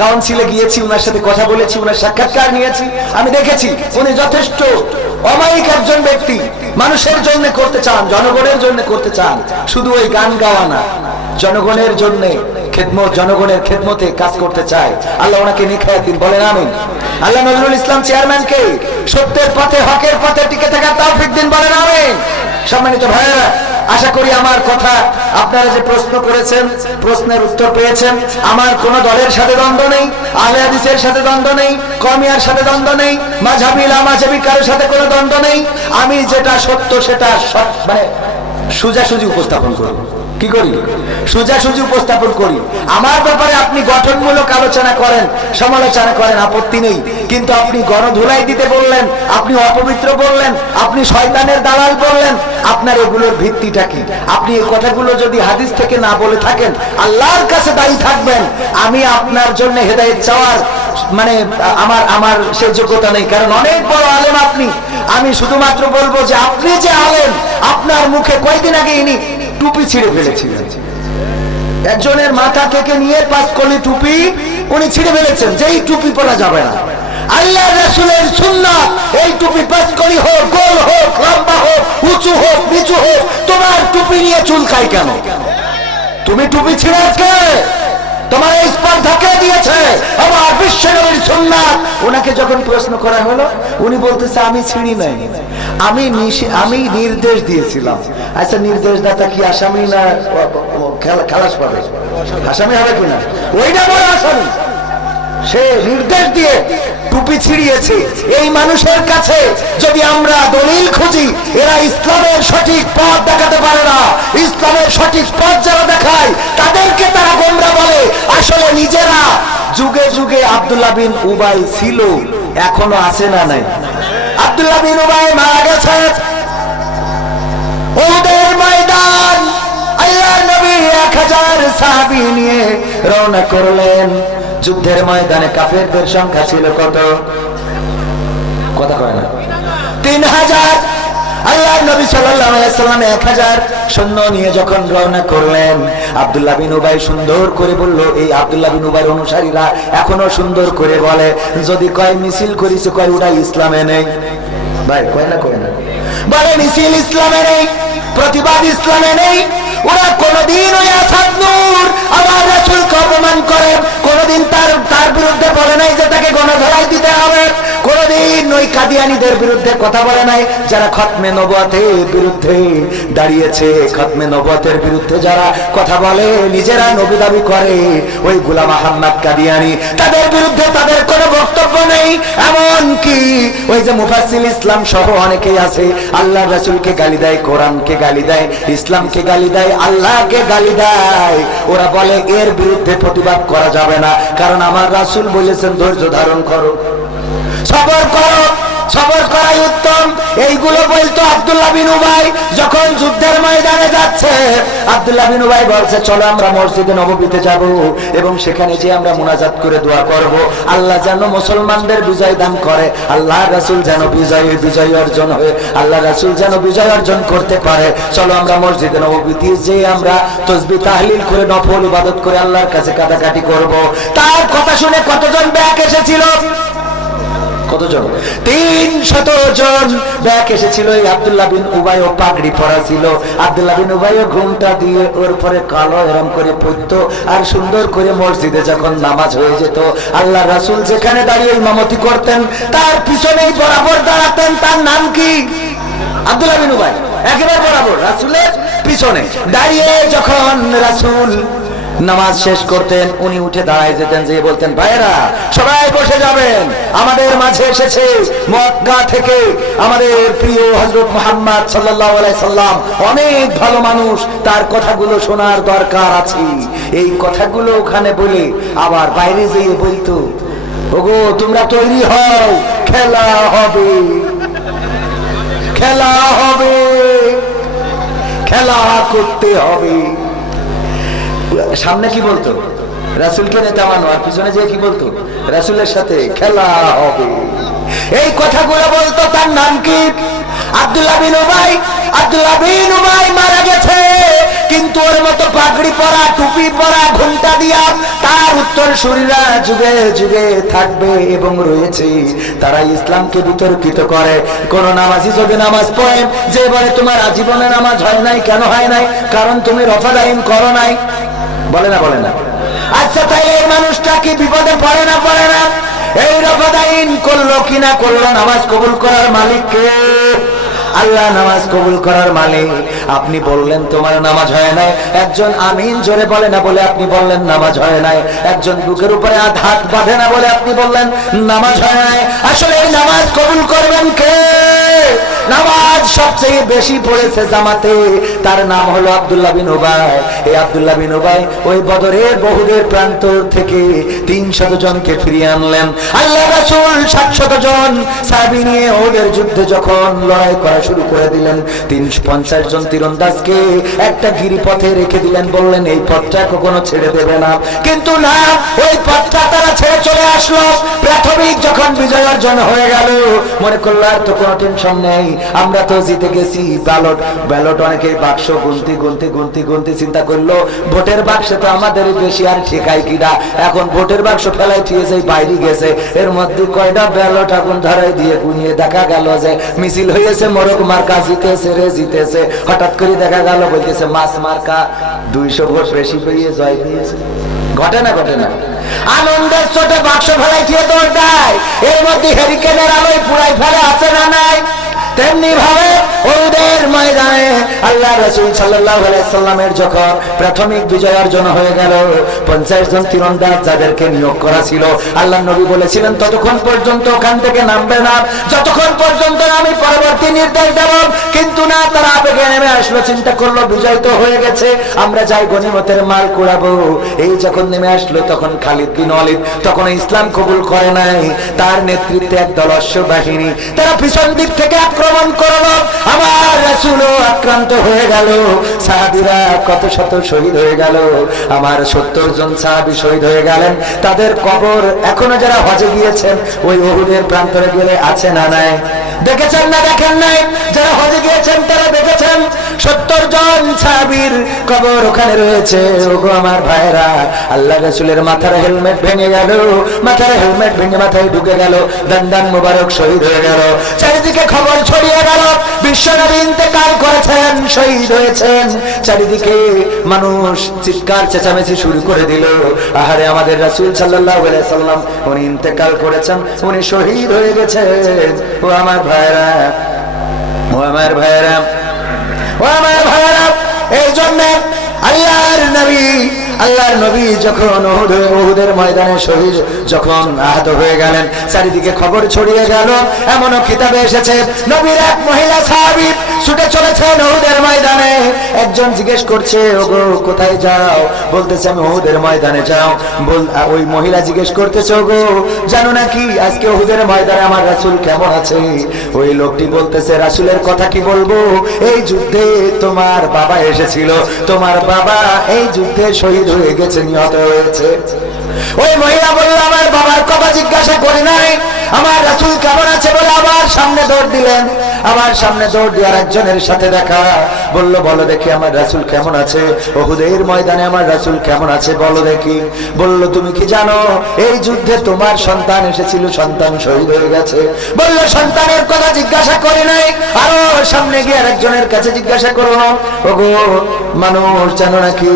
কাউন্সিলে গিয়েছি, ওনার সাথে কথা বলেছি, ওনার সাক্ষাৎকার নিয়েছি, আমি দেখেছি উনি যথেষ্ট অমায়িক একজন ব্যক্তি, মানুষের জন্য করতে চান, জনগণের জন্য করতে চান, শুধু ওই গান গাওয়া না, জনগণের জন্য খেদমত, জনগণের খেদমতে কাজ করতে চায়। আল্লাহ ওনাকে নেখায়াত দিন, বলেন আমিন। আল্লাহ নজরুল ইসলাম চেয়ারম্যানকে সত্যের পথে, হকের পথে টিকে থাকার তৌফিক দিন, বলেন আমিন। সম্মানিত ভাইয়েরা, আশা করি আমার কথা, আপনারা যে প্রশ্ন করেছেন, প্রশ্নের উত্তর পেয়েছেন। আমার কোন দলের সাথে দ্বন্দ্ব নেই, আহলে হাদিসের সাথে দ্বন্দ্ব নেই, কওমিয়ার সাথে দ্বন্দ্ব নেই, মাযহাবি লামাযহাবি কারোর সাথে কোনো দ্বন্দ্ব নেই। আমি যেটা সত্য সেটা মানে সোজাসুজি উপস্থাপন করব। কি করি? সোজাসুজি উপস্থাপন করি। আমার ব্যাপারে আপনি গঠনমূলক আলোচনা করেন, সমালোচনা করেন, আপত্তি নেই, কিন্তু আপনি গণধুলাই দিতে বললেন, আপনি অপবিত্র বললেন, আপনি শয়তানের দালাল বললেন, আপনার এগুলোর ভিত্তিটা কি? আপনি এই কথাগুলো যদি হাদিস থেকে না বলে থাকেন, আল্লাহর কাছে দায়ী থাকবেন। আমি আপনার জন্য হেদায়েত চাওয়ার মানে আমার সেই যোগ্যতা নেই, কারণ অনেক বড় আলেম আপনি। আমি শুধুমাত্র বলবো যে আপনি যে আলেম, আপনার মুখে কয়েকদিন আগে ইনি টুপি ছিঁড়ে ফেলেছিলেন, একজনের মাথা থেকে নিয়ে 5 কলি টুপি উনি ছিঁড়ে ফেলেছেন, যে এই টুপি পরা যাবে না। আল্লাহ রাসূলের সুন্নাত, এই টুপি 5 কলি হোক, গোল হোক, লম্বা হোক, উঁচু হোক, নিচু হোক, তোমার টুপি নিয়ে চুলকায় কেন? তুমি টুপি ছিঁড়েছে, তোমার এই স্পর্ধা কে দিয়েছে? আমার বিশ্বনবীর সুন্নাত। ওনাকে যখন প্রশ্ন করা হলো, উনি বলতেছে আমি ছিঁড়ি নাই, আমি নির্দেশ দিয়েছিলাম। আচ্ছা, নির্দেশদাতা কি আসামি না খালাস পাবে? আসামি হবে কিনা? ওইটা বড় আসামি। সে নির্দেশ দিয়ে টুপি ছিড়িয়েছে। এই মানুষের কাছে যদি আমরা দলিল খুঁজি, এরা ইসলামের সঠিক পথ দেখাতে পারে না। ইসলামের সঠিক পথ যারা দেখায় তাদেরকে তারা গোমরা বলে। আসলে নিজেরা যুগে যুগে আব্দুল্লাহ বিন উবাই ছিল, এখনো আছে না নাই? আব্দুল্লাহ বিন উবাই মারা গেছে উহুদের ময়দান। আল্লাহর নবী 1000 সাহাবী নিয়ে রওনা করলেন যুদ্ধের ময়দানে। কাফেরদের সংখ্যা ছিল কত? কথা কয় না? 3000। আল্লাহর নবী সাল্লাল্লাহু আলাইহি ওয়াসাল্লাম 1000 সৈন্য নিয়ে যখন রওনা করলেন, আব্দুল্লাহ বিন উবাই সুন্দর করে বলল, এই আব্দুল্লাহ বিন উবাইর অনুসারীরা এখনো সুন্দর করে বলে, যদি কয় মিছিল করিছে, কয় ওটা ইসলামে নেই। ভাই কয় না বলে মিছিল ইসলামে নেই, প্রতিবাদ ইসলামে নেই। ওরা কোনদিন ওই আসাদ নূর আমার রাসূলকে অপমান করে, কোনদিন তার বিরুদ্ধে বলে নাই যে তাকে গণধোলাই দিতে হবে, কোনদিন ওই কাদিয়ানীদের বিরুদ্ধে কথা বলে নাই, যারা খতমে নবুয়তের বিরুদ্ধে দাঁড়িয়েছে, খতমে নবুয়তের বিরুদ্ধে যারা কথা বলে, নিজেরা নবী দাবি করে, ওই গোলাম আহমদ কাদিয়ানী, তাদের বিরুদ্ধে তাদের কোনো বক্তব্য নেই। এমন কি ওই যে মুফাসসির ইসলাম সহ অনেকেই আছে, আল্লাহ রাসূলকে গালি দেয়, কোরআনকে গালি দেয়, ইসলামকে গালি দেয়, আল্লাহকে গালি দেয়। ওরা বলে এর বিরুদ্ধে প্রতিবাদ করা যাবে না, কারণ আমার রাসূল বলেছেন ধৈর্য ধারণ করো, সবর করো, সবর করাই উত্তম। এইগুলো বলতো আব্দুল্লাহ বিন উবাই যখন যুদ্ধের ময়দানে যাচ্ছে। আব্দুল্লাহ বিন উবাই বলছে চলো আমরা মসজিদে নববীতে যাব এবং সেখানে যে আমরা মুনাজাত করে দোয়া করব, আল্লাহ যেন মুসলমানদের বিজয় দান করে, আল্লাহ রাসূল যেন বিজয় অর্জন হয়, আল্লাহ রাসূল যেন বিজয় অর্জন করতে পারে। চলো আমরা মসজিদে নববীতে যে আমরা তাসবিহ তাহলিল করে নফল ইবাদত করে আল্লাহর কাছে কাটাকাটি করব। তার কথা শুনে কতজন ব্যাক এসেছিল? কতজন? 300 জন ব্যাক এসেছিল। এই আব্দুল্লাহ বিন উবাই ও পাগড়ি পরা ছিল। আব্দুল্লাহ বিন উবাই ও ঘুমটা দিয়ে ওর পরে কালো এরম করে পড়তো আর সুন্দর করে মসজিদে যখন নামাজ হয়ে যেত, আল্লাহ রাসূল যেখানে দাঁড়িয়ে ইমামতি করতেন তার পিছনেই বরাবর দাঁড়াতেন। তার নাম কি? আব্দুল্লাহ বিন উবাই। একেবারে বরাবর রাসূলের পিছনে দাঁড়িয়ে যখন রাসূল নামাজ শেষ করতেন, উনি উঠে দাঁড়ায় যেতেন, যে বলতেন ভাইয়েরা সবাই বসে যাবেন, আমাদের মাঝে এসেছে মক্কা থেকে আমাদের প্রিয় হযরত মুহাম্মদ সাল্লাল্লাহু আলাইহি সাল্লাম, অনেক ভালো মানুষ, তার কথাগুলো শোনার দরকার আছে। এই কথাগুলো ওখানে বলে আবার বাইরে যেয়ে বলতো, ওগো তোমরা তৈরি হও, খেলা হবে, খেলা হবে, খেলা করতে হবে। সামনে কি বলতো? রাসূলকে নেতা মানো, আর পিছনে যে কি বলতো? রাসূলের সাথে খেলা হবে। এই কথাগুলো বলতো। তার নাম কি? আব্দুল্লাহ বিন উবাই। আব্দুল্লাহ বিন উবাই মারা গেছে, কিন্তু ওর মতো পাগড়ি পরা, টুপি পরা, ঘোমটা দিয়া তার উত্তরসূরিরা যুগে যুগে থাকবে এবং রয়েছে। তারা ইসলামকে বিতর্কিত করে। কোন নামাজি যদি নামাজ পড়ে, যে বলে তোমার আজীবনে নামাজ হয় নাই, কেন হয় নাই? কারণ তুমি রফাদাইন করো নাই। বলে না? বলে না? আচ্ছা তাই এই মানুষটা কি বিপদে পড়ে না? পড়ে না? এই রফাদাইন করলো কিনা করলো, নামাজ কবুল করার মালিক কে? আল্লাহ নামাজ কবুল করার মালিক। আপনি বললেন তোমার নামাজ হয় নাই, একজন আমিন জোরে বলে না বলে আপনি বললেন নামাজ হয় নাই, একজন বুকের উপরে হাত বাঁধে না বলে আপনি বললেন নামাজ হয় নাই। আসলে এই নামাজ কবুল করবেন কে? নামাজ সবচেয়ে বেশি পড়েছে জামাতে, তার নাম হলো আব্দুল্লাহ বিন উবাই। এই আব্দুল্লাহ বিন উবাই ওই বদরের বহুদের প্রান্ত থেকে 300 জনকে ফিরিয়ে আনলেন। আল্লাহ রাসূল 700 জন সাহাবী নিয়ে ওদের যুদ্ধে যখন লড়াই করা শুরু করে দিলেন, 350 জন তীরন্দাজকে একটা গিরিপথে রেখে দিলেন, বললেন এই পথটা কখনো ছেড়ে দেবে না। কিন্তু না, ওই পথটা তারা ছেড়ে চলে আসলো। প্রাথমিক যখন বিজয় অর্জন হয়ে গেল, মনে করলো আর তো কোনো টেনশন নেই, আমরা তো জিতে গেছি। ব্যালট অনেকে বাক্স গুনতে চিন্তা করলো ভোটের বাক্সে তো আমাদের বেশি, আর ঠেকাই কিনা, এখন ভোটের বাক্স ফেলাই দিয়ে যাই বাইরে গেছে, এর মধ্যে কয়টা ব্যালট আগুন ধরাই দিয়ে গুনিয়ে দেখা গেল যে মিছিল হয়েছে মোরগ মার্কা জিতেছে। হঠাৎ করে দেখা গেল বলতেছে মাছ মার্কা 200 ভোট বেশি পেয়ে জয় পেয়েছে। ঘটে না? ঘটে না? আনন্দের চোটে বাক্স ফেলাই দিয়ে দৌড় দেয়, এর মধ্যে হেরিকেনের আলোয় পুরাই ফেলে আছে না নাই? তেমনি ভাবে ওদের ময়দানে আল্লাহ রাসূল সাল্লাল্লাহু আলাইহি সাল্লামের যখন প্রাথমিক বিজয় অর্জন হয়ে গেল, 50 জন তীরন্দাজ যাদেরকে নিয়োগ করা ছিল, আল্লাহ নবী বলেছিলেন ততক্ষণ পর্যন্ত ওখান থেকে নামবে না, যতক্ষণ পর্যন্ত আমি পরবর্তী নির্দেশ দেব। কিন্তু না, তারা আবেগে নেমে আসলো, চিন্তা করলো বিজয় তো হয়ে গেছে, আমরা যাই গনিমতের মাল কুড়াবো। এই যখন নেমে আসলো তখন খালিদ বিন ওয়ালিদ তখন ইসলাম কবুল করে নাই, তার নেতৃত্বে একদল অশ্ববাহিনী তারা পিছন দিক থেকে আক্রমণ করলো। আমার রাসূলও আক্রান্ত হয়ে গেল, সাহাবীরা কত শত শহীদ হয়ে গেল, আমার 70 জন সাহাবী শহীদ হয়ে গেলেন। তাদের কবর এখনো যারা হজে গিয়েছেন ওই উহুদের প্রান্তরে গেলে আছে না নাই? দেখেছেন না দেখেন নাই? যারা হজে গিয়েছেন তারা দেখেছেন 70 জন সাহাবীর কবর ওখানে রয়েছে। ওগো আমার ভাইরা, আল্লাহ রাসূলের মাথার হেলমেট ভেঙে গেল, মাথার হেলমেট ভেঙে মাথায় ঢুকে গেল, দান্দান মোবারক শহীদ হয়ে গেল। চারিদিকে খবর ছড়িয়ে গেল বিশ্বনবী ইন্তেকাল করেছেন, শহীদ হয়েছেন। চারিদিকে মানুষ চিৎকার চেঁচামেচি শুরু করে দিল, আহারে আমাদের রাসূল সাল্লাল্লাহু আলাইহি সাল্লাম উনি ইন্তেকাল করেছেন, উনি শহীদ হয়ে গেছেন। ও আমার ভাইরা, ও আমার ভাইরা, ও আমার ভাইরা, এই জন্য আল্লাহর নবী যখন উহুদের ময়দানে শহীদ যখন আহত হয়ে গেলেন, চারিদিকে খবর ছড়িয়ে গেল। এমনও কিতাবে এসেছে নবীর এক মহিলা সাহাবী ছুটে চলেছেন উহুদের ময়দানে। একজন জিজ্ঞেস করছে, ওগো কোথায় যাও? বলতেছে আমি উহুদের ময়দানে যাও। ওই মহিলা জিজ্ঞেস করতেছে, ওগো জানো নাকি আজকে উহুদের ময়দানে আমার রাসূল কেমন আছে? ওই লোকটি বলতেছে, রাসূলের কথা কি বলবো, এই যুদ্ধে তোমার বাবা এসেছিল, তোমার বাবা এই যুদ্ধে শহীদ হয়ে গেছে, নিহত হয়েছে। ওই মহিলা বলল, আমার বাবার কথা জিজ্ঞাসা করি নাই, আমার রাসূল কেমন আছে বলে আবার সামনে দৌড় দিলেন। আমার সামনে দৌড় দিয়ে আরেকজনের সাথে দেখা, বলল বলো দেখি আমার রাসূল কেমন আছে, উহুদের ময়দানে আমার রাসূল কেমন আছে বলো দেখি। বলল তুমি কি জানো এই যুদ্ধে তোমার সন্তান এসেছিল, সন্তান শহীদ হয়ে গেছে। বলল সন্তানের কথা জিজ্ঞাসা করি নাই, আরো সামনে গিয়ে আরেকজনের কাছে জিজ্ঞাসা করলো, ওগো মানুষ জানো নাকি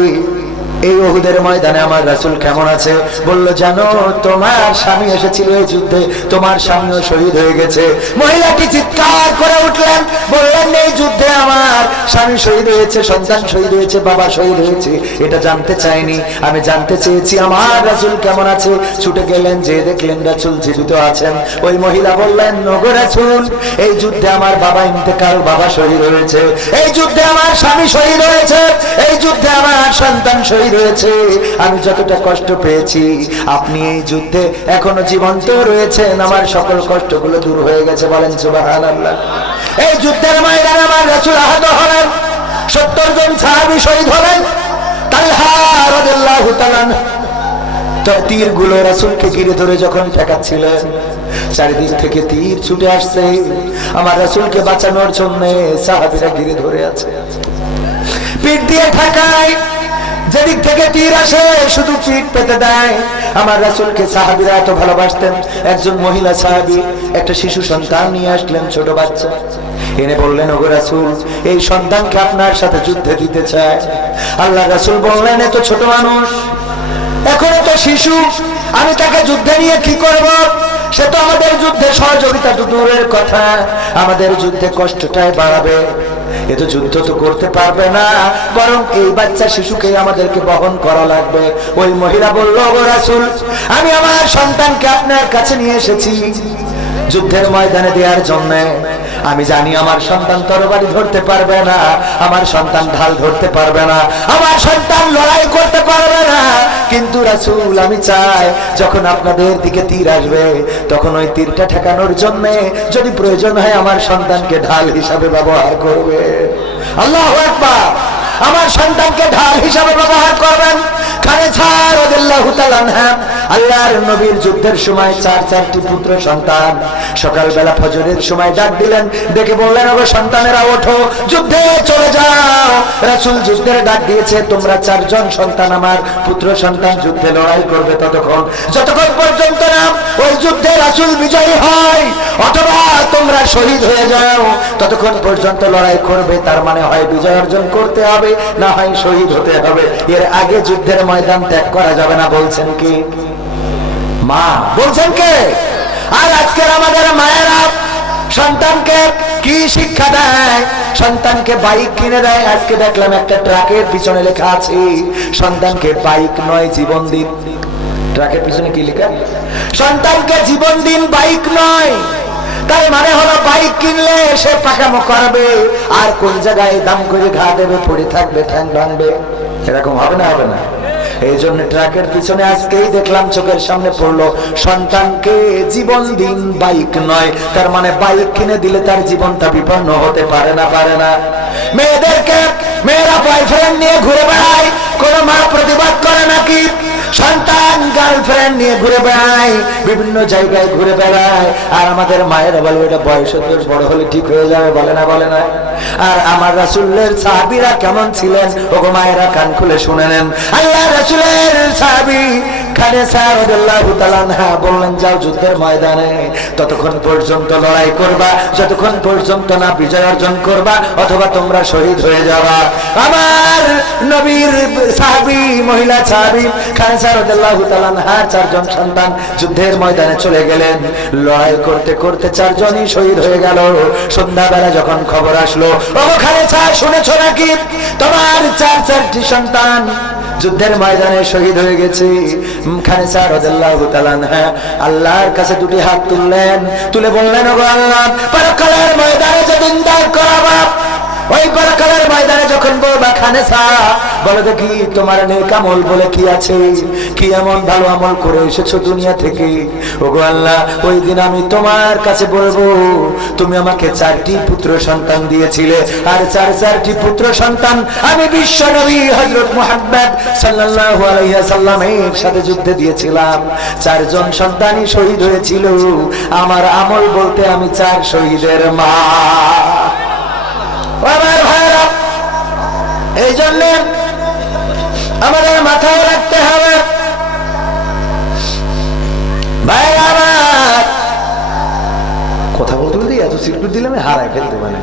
এই উহুদের ময়দানে আমার রাসূল কেমন আছে? বলল জানো তোমার স্বামী এসেছিল এই যুদ্ধে, তোমার স্বামীও শহীদ হয়ে গেছে। মহিলাটি চিৎকার করে উঠলেন, বললেন এই যুদ্ধে আমার স্বামী শহীদ হয়েছে, সন্তান শহীদ হয়েছে, বাবা শহীদ হয়েছে, এটা জানতে চাইনি, আমি জানতে চেয়েছি আমার রাসূল কেমন আছে। ছুটে গেলেন, যে দেখলেন রাসূল জীবিত আছেন। ওই মহিলা বললেন, ওগো রাসূল এই যুদ্ধে আমার বাবা ইন্তেকাল, বাবা শহীদ হয়েছে, এই যুদ্ধে আমার স্বামী শহীদ হয়েছে, এই যুদ্ধে আমার সন্তান শহীদ রয়েছে। আমি যতটা কষ্ট পেয়েছি আপনি এই যুদ্ধে এখনো জীবন্ত রয়েছেন, আমার সকল কষ্টগুলো দূর হয়ে গেছে, বলেন সুবহানাল্লাহ। এই যুদ্ধের ময়দানে আমার রাসূল আহত হলেন, 70 জন সাহাবী শহীদ হলেন। তালহা রাদিয়াল্লাহু তাআলা তীরগুলো রাসূলকে ঘিরে ধরে যখন ঠেকাচ্ছিলেন, চারিদিক থেকে তীর ছুটে আসছে, আমার রাসূলকে বাঁচানোর জন্য সাহাবীরা ঘিরে ধরে আছে, পিঠ দিয়ে ঠেকায়, যেদিক থেকে তীর আসে শুধু পিঠ পেতে দেয়। আমার রাসূলকে সাহাবীরা এত ভালোবাসতেন। একজন মহিলা সাহাবী একটা শিশু সন্তান নিয়ে আসলেন, ছোট বাচ্চা, এনে বললেন, ওগো রাসূল এই সন্তানকে আপনার সাথে যুদ্ধে দিতে চায়। আল্লাহ রাসূল বললেন, এত ছোট মানুষ, এখনো তো শিশু, আমি তাকে যুদ্ধে নিয়ে কি করব? সে তো আমাদের যুদ্ধে সহযোগিতা তো দূরের কথা, আমাদের যুদ্ধে কষ্টটাই বাড়াবে, এ তো যুদ্ধ তো করতে পারবে না, বরং এই বাচ্চা শিশুকে আমাদেরকে বহন করা লাগবে। ওই মহিলা বলল, ওগো রাসূল আমি আমার সন্তানকে আপনার কাছে নিয়ে এসেছি যুদ্ধের ময়দানে দেওয়ার জন্য। আমি জানি আমার সন্তান তরবারি ধরতে পারবে না, আমার সন্তান ঢাল ধরতে পারবে না, আমার সন্তান লড়াই করতে পারবে না, কিন্তু রাসূল আমি চাই যখন আপনাদের দিকে তীর আসবে তখন ওই তীরটা ঠেকানোর জন্য যদি প্রয়োজন হয় আমার সন্তানকে ঢাল হিসাবে ব্যবহার করবে। আল্লাহু আকবার, আমার সন্তানকে ঢাল হিসাবে ব্যবহার করবেন। খানেছা রাদিয়াল্লাহু তাআলা আনহা আল্লাহর নবীর যুদ্ধের সময় 4টি পুত্র সন্তান সকালবেলা ফজরের সময় ডাক দিলেন, ডেকে বললেন, ওগো সন্তানেরা ওঠো, যুদ্ধে চলে যাও। রাসূল যুদ্ধের ডাক দিয়েছে, তোমরা 4 জন সন্তান আমার পুত্র সন্তান যুদ্ধে লড়াই করবে যতক্ষণ পর্যন্ত না ওই যুদ্ধে রাসূল বিজয়ী হয় অথবা তোমরা শহীদ হয়ে যাও, ততক্ষণ পর্যন্ত লড়াই করবে। তার মানে হয় বিজয় অর্জন করতে হবে, না হয় শহীদ হতে হবে, এর আগে যুদ্ধের ময়দান ত্যাগ করা যাবে না। বলছেন কি মা? বলছেন কে? আর আজকের আমাদের মায়েরা সন্তানকে কি শিক্ষা দেয়? সন্তানকে বাইক কিনে দেয়। আজকে দেখলাম একটা ট্রাকের পিছনে লেখা আছে, সন্তানকে বাইক নয় জীবন দিন। ট্রাকের পিছনে কি লেখা? সন্তানকে জীবন দিন, বাইক নয়। তাই মানে হলো বাইক কিনলে সে পাকামো করবে, আর কোন জায়গায় দাম করে ঘা দেবে, পড়ে থাকবে, ঠ্যাং ভাঙবে, এরকম হবে না? হবে না? এই জন্য ট্রাকের পিছনে আজকেই দেখলাম চোখের সামনে পড়লো, সন্তানকে জীবন দিন, বাইক নয়। তার মানে বাইক কিনে দিলে তার জীবনটা বিপন্ন হতে পারে না, পারে না। মেয়েরা বয়ফ্রেন্ড নিয়ে ঘুরে বেড়ায়, কোন মা প্রতিবাদ করে নাকি? সন্তান গান গার্লফ্রেন্ড নিয়ে ঘুরে বেড়ায়, বিভিন্ন জায়গায় ঘুরে বেড়ায়। আর আমাদের মায়েরা বলে ওটা বয়সের দোষ, বড় হলে ঠিক হয়ে যাবে, বলে না বলে না। আর আমার রাসূলের সাহাবীরা কেমন ছিলেন, ওগো মায়েরা কান খুলে শুনে নেন। আল্লাহ রাসূলের সাহাবী খানেসা রাদিয়াল্লাহু তাআলা আনহা বললেন, যাও যুদ্ধের ময়দানে, ততক্ষণ পর্যন্ত লড়াই করবা যতক্ষণ পর্যন্ত না বিজয় অর্জন করবা, অথবা তোমরা শহীদ হয়ে যাবা। আমার নবীর সাহাবী, মহিলা সাহাবী খানেসা রাদিয়াল্লাহু তাআলা আনহার 4 জন সন্তান যুদ্ধের ময়দানে চলে গেলেন। লড়াই করতে করতে 4 জনই শহীদ হয়ে গেল। সন্ধ্যাবেলা যখন খবর আসলো, ও খানেসা শুনেছো নাকি তোমার 4টি সন্তান যুদ্ধের ময়দানে শহীদ হয়ে গেছে? খানেসা রাদিয়াল্লাহু তাআলা আনহা আল্লাহর কাছে 2টি হাত তুললেন, তুলে বললেন, ওগো আল্লাহ, পরকালের ময়দানে যেদিন দাঁড় করাবা, ওই পরকালের ময়দানে যখন বলবা, খানেসা বলো দেখি তোমার নেক আমল বলে কি আছে, কি এমন ভালো আমল করে এসেছো দুনিয়া থেকে? ওগো আল্লাহ, ওই দিন আমি তোমার কাছে বলবো, তুমি আমাকে 4টি পুত্র সন্তান দিয়েছিলে, আর 4টি পুত্র সন্তান আমি বিশ্ব নবী হযরত মুহাম্মদ সাল্লাল্লাহু আলাইহি ওয়াসাল্লামের সাথে যুদ্ধে দিয়েছিলাম। 4 জন সন্তানই শহীদ হয়েছিল। আমার আমল বলতে আমি 4 শহীদের মা। আমার ভাইরা, এই জন্য আমাদের মাথায় রাখতে হবে, ভাইরা আমার কথা বলতে বলতে এত সিটকুট দিলে আমি হারাই ফেলতে মানে।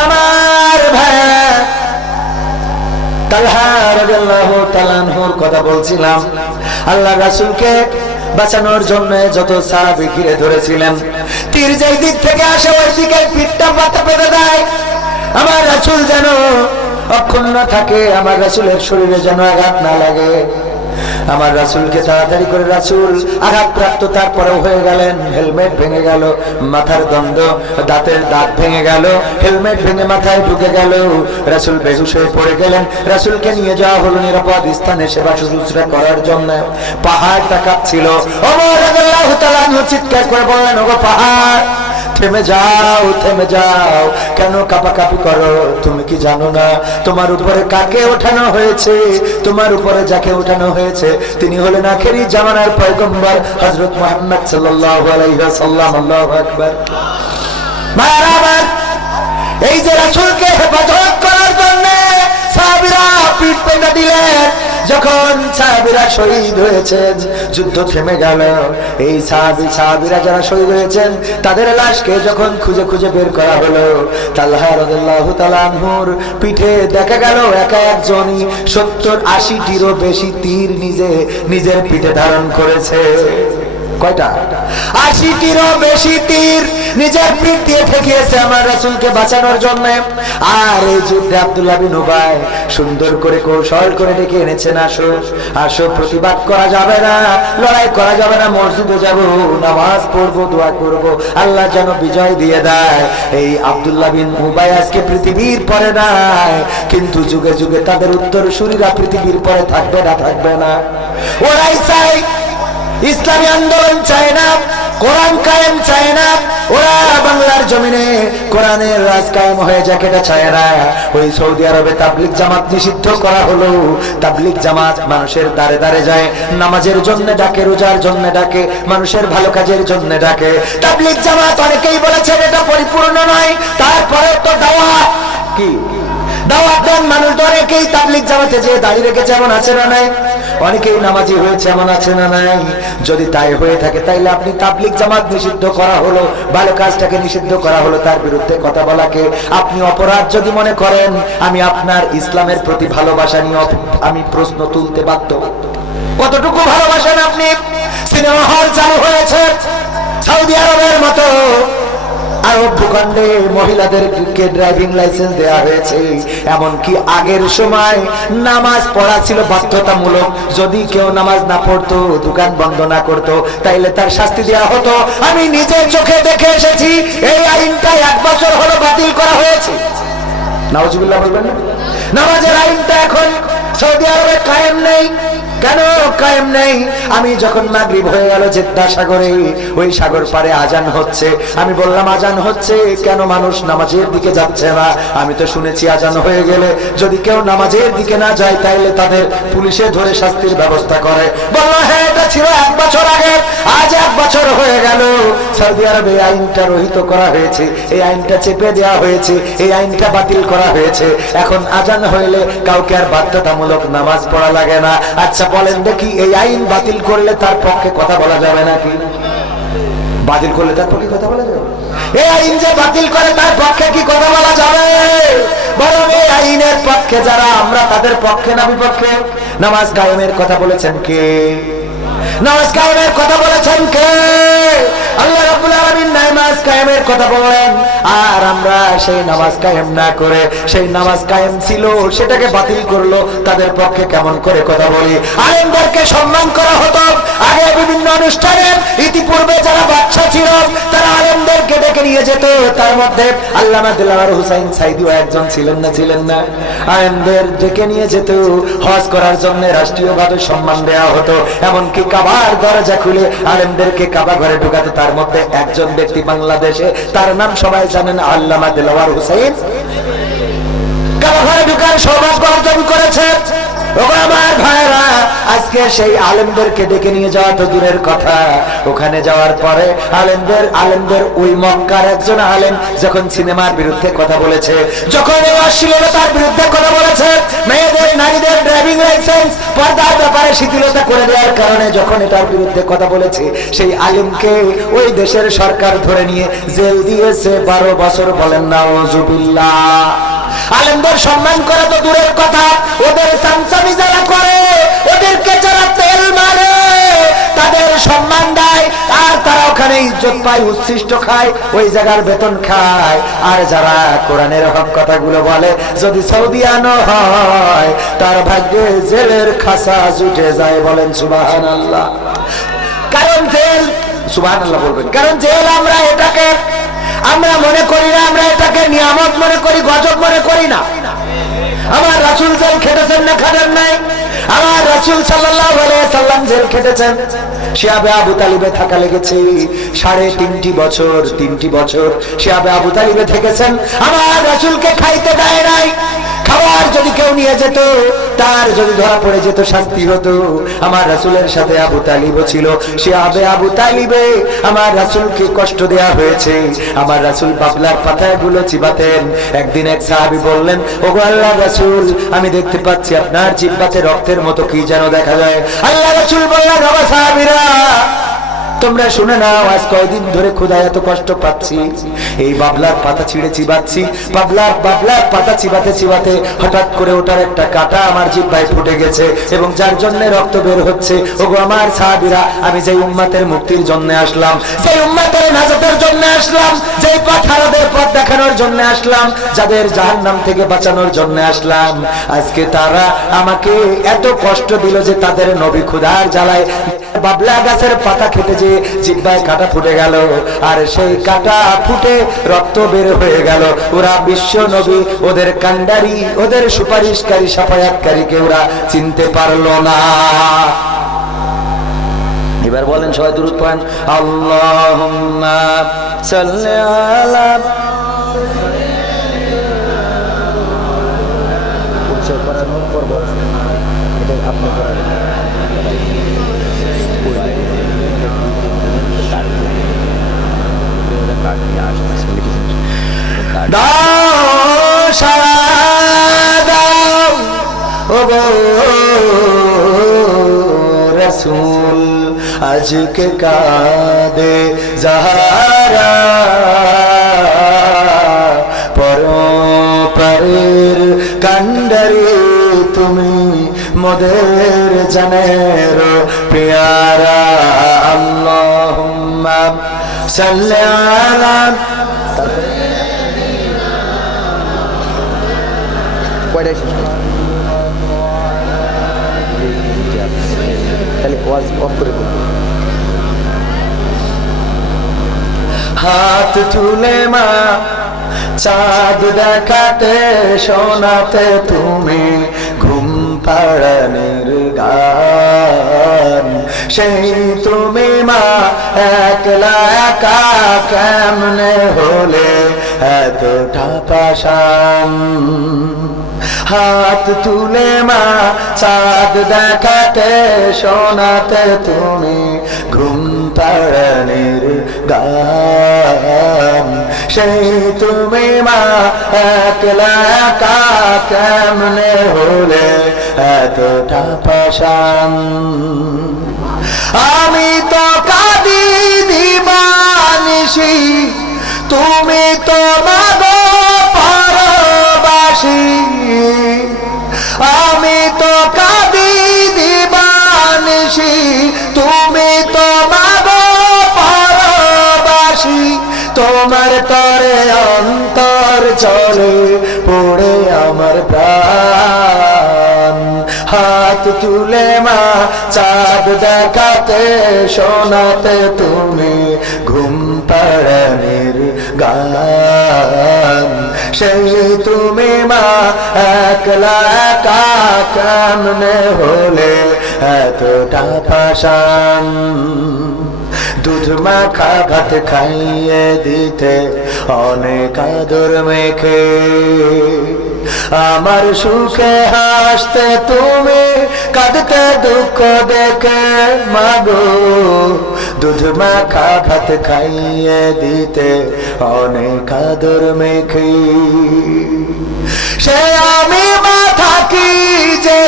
আমার ভাইরা, তালহা রাদিয়াল্লাহু তাআলা আনহুর কথা বলছিলাম। আল্লাহ রাসূলকে বাঁচানোর জন্য যত সাহাবী ঘিরে ধরেছিলেন, তীর যেই দিক থেকে আসে ওই দিকে পিঠটা পাতা পেতে দেয়। আমার রাসূল যেন অক্ষুণ্ণ থাকে, আমার রাসূলের শরীরে যেন আঘাত না লাগে। আমার রাসূলকে তাড়াতাড়ি করে রাসূল আঘাতপ্রাপ্ত তারপরেও হয়ে গেলেন। হেলমেট ভেঙে গেল, মাথার দণ্ড, দাঁতের দাঁত ভেঙে গেল, হেলমেট ভেঙে মাথায় ঢুকে গেল, রাসূল বেহুশ হয়ে পড়ে গেলেন। রাসূলকে নিয়ে যাওয়া হলো নিরাপদ স্থানে সেবা শুশ্রূষা করার জন্য। পাহাড়টা কাঁপছিল। ওমর রাদিয়াল্লাহু তাআলা আনহু চিৎকার করে বললেন, ওগো পাহাড়, থেমে যাও, থেমে যাও, কেন কাঁপাকাঁপি করো? তুমি কি জানো না তোমার উপরে কাকে ওঠানো হয়েছে? তোমার উপরে যাকে ওঠানো হয়েছে তিনি হলেন আখেরি জামানার পয়গম্বর হযরত মুহাম্মদ সাল্লাল্লাহু আলাইহি ওয়াসাল্লাম। আল্লাহু আকবার। ভাইরা আমার, এই যে রাসূলকে হেফাজত করার জন্য সাহাবীরা পিঠ পেতে দিলেন, যখন সাহাবীরা শহীদ হয়েছেন, যুদ্ধ থেমে গেল। এই সাহাবীরা যারা শহীদ হয়েছেন তাদের লাশকে যখন খুঁজে খুঁজে বের করা হলো, তালহা রাদিয়াল্লাহু তাআলা আনহুর পিঠে দেখা গেল একা একজনই 70-80টিরও বেশি তীর নিজের পিঠে ধারণ করেছে। কয়টা? 80টিরও বেশি তীর নিজের পিঠ দিয়ে ঠেকিয়েছে আমার রাসূলকে বাঁচানোর জন্য। আর এই যুদ্ধে আব্দুল্লাহ বিন উবাই সুন্দর করে কৌশল করে ডেকে এনেছেন, আসো আসো, প্রতিবাদ করা যাবে না, লড়াই করা যাবে না, মসজিদে যাব, নামাজ পড়বো, দোয়া করব, আল্লাহ যেন বিজয় দিয়ে দেয়। এই আব্দুল্লাহ বিন উবাই আজকে পৃথিবীর পরে নাই, কিন্তু যুগে যুগে তাদের উত্তরসূরিরা পৃথিবীর পরে থাকবে না, থাকবে না। ওরাই চাই ইসলামী আন্দোলন চায় না, কোরআন কায়েম চায় না, ওরা বাংলার জমিনে কোরআনের রাজ কায়েম হয়ে যাক এটা চায় না। ওই সৌদি আরবে তাবলিগ জামাত নিষিদ্ধ করা হলো। তাবলিগ জামাত মানুষের দ্বারে দ্বারে যায়, নামাজের জন্য ডাকে, রোজার জন্য ডাকে, মানুষের ভালো কাজের জন্য ডাকে। তাবলিগ জামাত অনেকেই বলেছেন এটা পরিপূর্ণ নয়, তারপরে তো দাওয়াত কি দাওয়াত দেন মানুষ। অনেকেই তাবলিগ জামাতে যে দাঁড়িয়ে রেখেছে এমন আছে না নাই? অনেকেই নামাজি হয়েছে এমন আছে না নাই? যদি তাই হয়ে থাকে তাইলে আপনি তাবলিগ জামাত নিষিদ্ধ করা হলো, ভালো কাজটাকে নিষিদ্ধ করা হলো, তার বিরুদ্ধে কথা বলাকে আপনি অপরাধ যদি মনে করেন, আমি আপনার ইসলামের প্রতি ভালোবাসা নিয়ে আমি প্রশ্ন তুলতে বাধ্য। কতটুকু ভালোবাসেন আপনি? সিনেমা হল চালু হয়েছে সৌদি আরবের মতো আরব ভূখণ্ডে, মহিলাদেরকে ড্রাইভিং লাইসেন্স দেওয়া হয়েছে। এমনকি আগের সময় নামাজ পড়া ছিল বাধ্যতামূলক। যদি কেউ নামাজ না পড়তো, দোকান বন্ধ না করতো, তাইলে তার শাস্তি দেওয়া হতো। আমি নিজের চোখে দেখে এসেছি। এই আইনটা 1 বছর হলো বাতিল করা হয়েছে। নাউজুবিল্লাহ বলবেন না? নামাজের আইনটা এখন সৌদি আরবে কায়েম নেই। কেন কায়েম নেই? আমি যখন মাগরিব হয়ে গেল জেদ্দা সাগরে, ওই সাগর পারে আজান হচ্ছে, আমি বললাম আজান হচ্ছে কেন মানুষ নামাজের দিকে যাচ্ছে না? আমি তো শুনেছি আজান হয়ে গেলে যদি কেউ নামাজের দিকে না যায় তাইলে তাদের পুলিশে ধরে শাস্তির ব্যবস্থা করে। বললো হ্যাঁ, এটা ছিল 1 বছর আগে, আজ 1 বছর হয়ে গেল। সৌদি আরবে এই আইনটা রহিত করা হয়েছে, এই আইনটা চেপে দেওয়া হয়েছে, এই আইনটা বাতিল করা হয়েছে। এখন আজান হইলে কাউকে আর বাধ্যতামূলক নামাজ পড়া লাগে না। আচ্ছা বলেন দেখি, এই আইন বাতিল করলে তার পক্ষে কথা বলা যাবে নাকি? বাতিল করলে তার পক্ষে কথা বলা যাবে? এই আইন যে বাতিল করে তার পক্ষে কি কথা বলা যাবে? বরং এই আইনের পক্ষে যারা, আমরা তাদের পক্ষে না বিপক্ষে? নামাজ কায়েমের কথা বলেছেন কে? নামাজ কায়েমের কথা বলেছেন কে? আল্লাহ রাব্বুল আলামিন নামাজ কায়েমের কথা বললেন, আর আমরা সেই নামাজ কায়েম না করে, সেই নামাজ কায়েম ছিল সেটাকে বাতিল করলো, তাদের পক্ষে কেমন করে কথা বলি? আলেমদেরকে সম্মান করা হতো আগে বিভিন্ন অনুষ্ঠানে। ইতিপূর্বে যারা বাদশা ছিল তারা আলেমদেরকে ডেকে নিয়ে যেত, তার মধ্যে আল্লামা দিলওয়ার হুসাইন সাইদিও একজন ছিলেন না? ছিলেন না? আলেমদের ডেকে নিয়ে যেত, হজ করার জন্য রাষ্ট্রীয়ভাবে সম্মান দেওয়া হতো। এমনকি কাবার দরজা খুলে আলেমদেরকে কাবা ঘরে ঢুকাতে, তার মধ্যে একজন ব্যক্তি বাংলাদেশে, তার নাম সবাই জানেন, আল্লামা দিলওয়ার হুসাইন, কাবা ঘরে ঢুকার সৌভাগ্য অর্জন করেছে। আমার ভাইরা, আজকে সেই আলেমদেরকে ডেকে নিয়ে যাওয়া তো দূরের কথা, ওখানে যাওয়ার পরে আলেমদের ওই মক্কার একজন আলেম যখন সিনেমার বিরুদ্ধে কথা বলেছে, যখন এই অশ্লীলতার বিরুদ্ধে কথা বলেছে, মেয়েদের নারীদের ড্রাইভিং লাইসেন্স পর্দার ব্যাপারে শিথিলতা করে দেওয়ার কারণে যখন এটার বিরুদ্ধে কথা বলেছে, সেই আলেমকে ওই দেশের সরকার ধরে নিয়ে জেল দিয়েছে 12 বছর। বলেন নাউজুবিল্লাহ। আলেমদের সম্মান করা তো দূরের কথা, ওদের চামচামি যারা করে, ওদেরকে যারা তেল মারে, তাদের সম্মান দেয়, আর তারা ওখানে ইজ্জত পায়, উচ্ছিষ্ট খায়, ওই জায়গার বেতন খায়। আর যারা কোরআনের হক কথাগুলো বলে, যদি সৌদিয়ানো হয় তার ভাগ্যে জেলের খাসা জুটে যায়। বলেন সুবহানাল্লাহ। কারণ জেল, সুবহানাল্লাহ বলবেন, কারণ জেল আমরা মনে করি না, আমরা এটাকে নিয়ামত মনে করি, গজব মনে করি না। আমার রাসূল জেল খেটেছেন না খাটেন নাই? আমার রাসূল সাল্লাল্লাহু আলাইহি সাল্লাম জেল খেটেছেন। শিয়াবে আবু তালিবে থাকা লেগেছে 3.5 বছর, 3টি বছর শিয়াবে আবু তালিবে থেকেছেন। আমার রাসূলকে খাইতে দেয় নাই। খাবার যদি কেউ নিয়ে যেত, তার যদি ধরা পড়ে যেত শাস্তি হতো। আমার রাসূলের সাথে আবু তালিবও ছিল, শিয়াবে আবু তালিবে আমার রাসূলকে কষ্ট দেয়া হয়েছে। আমার রাসূল বাবলার পাতাগুলো চিবাতেন। একদিন এক সাহাবী বললেন, ওগো আল্লাহর রাসূল, আমি দেখতে পাচ্ছি আপনার জিহ্বাতে রক্তের মতো কি যেন দেখা যায়। আল্লাহর রাসূল বললেন, ওগো সাহাবীরা, তোমরা শুনে নাও, আজ কয়দিন ধরে খোদায় এত কষ্ট পাচ্ছি, এই বাবলার পাতা ছিঁড়ে চিবাচ্ছি। বাবলার পাতা চিবাতে চিবাতে হঠাৎ করে ওটার একটা কাঁটা আমার জিহ্বায় ফুটে গেছে, এবং যার জন্য রক্ত বের হচ্ছে। ওগো আমার সাহাবীরা, আমি যেই উম্মতের মুক্তির জন্য আসলাম, সেই উম্মতের নাজাতের জন্য আসলাম, যেই পথ হারাদের পথ দেখানোর জন্য আসলাম, যাদের জাহান্নাম থেকে বাঁচানোর জন্য আসলাম, আজকে তারা আমাকে এত কষ্ট দিল যে তাদের নবী খোদার জ্বালায় বাবলা গাছের পাতা খেতে যে জিহ্বায় কাঁটা ফুটে গেল, আর সেই কাঁটা ফুটে রক্ত বের হয়ে গেল। ওরা বিশ্ব নবী, ওদের কান্ডারি, ওদের সুপারিশকারী, সাফায়াতকারীকে ওরা চিনতে পারলো না। এবার বলেন সবাই দুরূদ পড়েন, আল্লাহুম্মা সাল্লি আলা। রাসূল আজকে কাঁদে যাহারা, পরপারের কান্ডারি তুমি মোদের জানের পেয়ারা। আল্লাহুম্মা সাল্লি আলা। হাত তুলে মা চাঁদ দেখাতে, শোনাতে তুমি ঘুম পাড়ানির গান। সেই তুমি মা একলা একা কেমনে হলে এতটা পাষাণ। হাত তুলে মা চাঁদ দেখাতে শোনাতে তুমি ঘুম পাড়ানির গান। সেই তুমি মা একলা একা কেমনে হলে এতটা পাষাণ। আমি তো কাঁদি দিবানিশি, তুমি তো মাগো পরবাসী। আমি তো কাঁদি দিবানিশি, তুমি তো মাগো পরবাসী। তোমার তরে অন্তর চলে পড়ে আমার প্রাণ। হাত তুলে মা চাঁদ দেখাতে শোনাতে তুমি ঘুম পাড়ানির গান। সেই তুমি মা একলা একা কেমনে হলে এতটা পাষাণ। দুধ মাখা ভাত খাইয়ে দিতে অনেক আদর মেখে, আমার সুখে হাসতে তুমি কাঁদতে দুঃখ দেখে মাগো। দুধ মাখা ভাত খাইয়ে দিতে অনেক আদর মেখে, সে আমি মা থাকি যে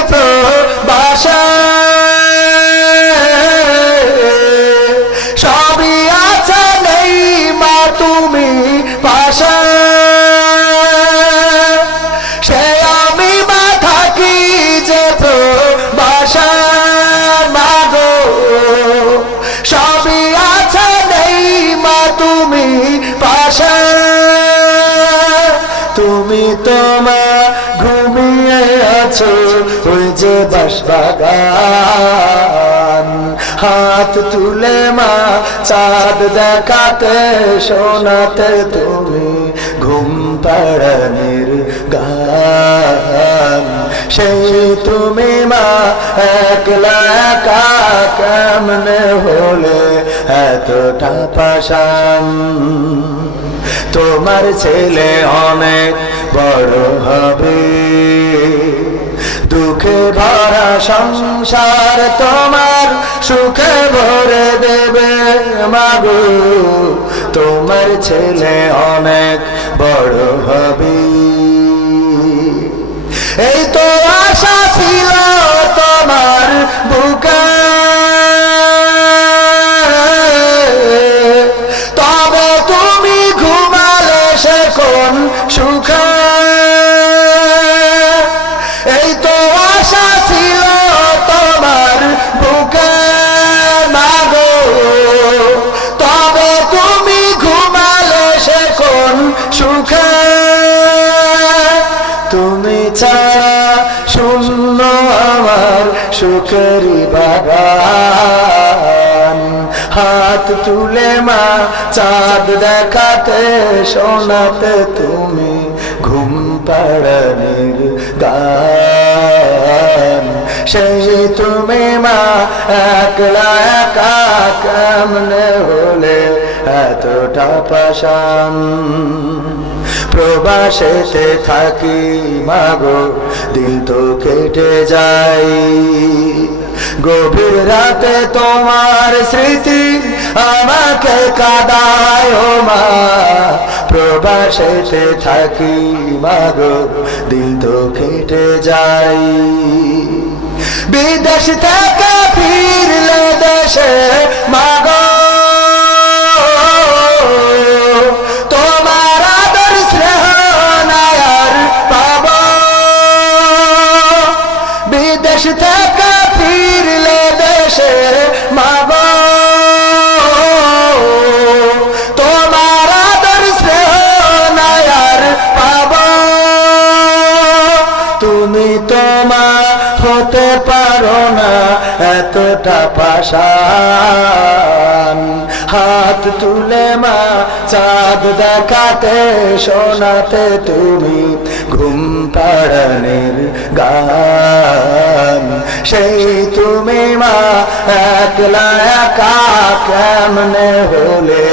বাসায়, সবই আছে নেই মা তুমি পাশে। সে আমি মা থাকি যে বাসায় মাগো, সবই আছে নেই মা তুমি পাশে। তুমি তো মা ঘুমিয়ে আছো ওই যে বাঁশবাগান। হাত তুলে মা চাঁদ দেখাতে শোনাতে তুমি ঘুম পাড়ানির গান। সেই তুমি মা একলা একা কেমনে হলে এতটা পাষাণ। তোমার ছেলে অনেক বড় হবে, দুঃখে ভরা সংসার তোমার সুখে ভরে দেবে মাগো। তোমার ছেলে অনেক বড় হবে, এই তো আশা ছিল তোমার বুকে। তবে তুমি ঘুমালে সে কোন সুখে। এই তো আশা ছিল তোমার বুকে মাগো, তবে তুমি ঘুমালে সে কোন সুখে। তুমি ছাড়া শূন্য আমার সুখের বাগান। হাত তুলে মা চাঁদ দেখাতে শোনাতে তুমি ঘুম পাড়ানির গান। সেই তুমি মা একলা একা কেমনে হলে এতটা পাষাণ। প্রবাসেতে থাকি মাগো দিন তো কেটে যায়, গভীর রাতে তোমার স্মৃতি আমাকে কাঁদায় ও মা। প্রবাসেতে থাকি মাগো দিন তো কেটে যায়, বিদেশ থেকে ফিরলে দেশে মাগো দেশ থেকে ফিরলে দেশে মাগো। তোমার আদর স্নেহ নায়ার পাব, তুমি তোমা হতে পার পারো না এতটা পাষাণ। হাত তুলে মা চাঁদ দেখাতে শোনাতে তুমি ঘুম পাড়ানির গান। সেই তুমি মা একলা একা কেমনে হলে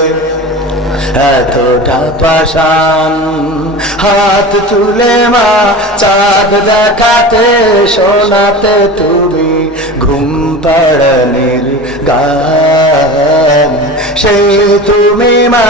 এতটা পাষাণ। হাত তুলে মা চাঁদ দেখাতে শোনাতে তুমি ঘুম পাড়ানির গান। সেই তুমি মা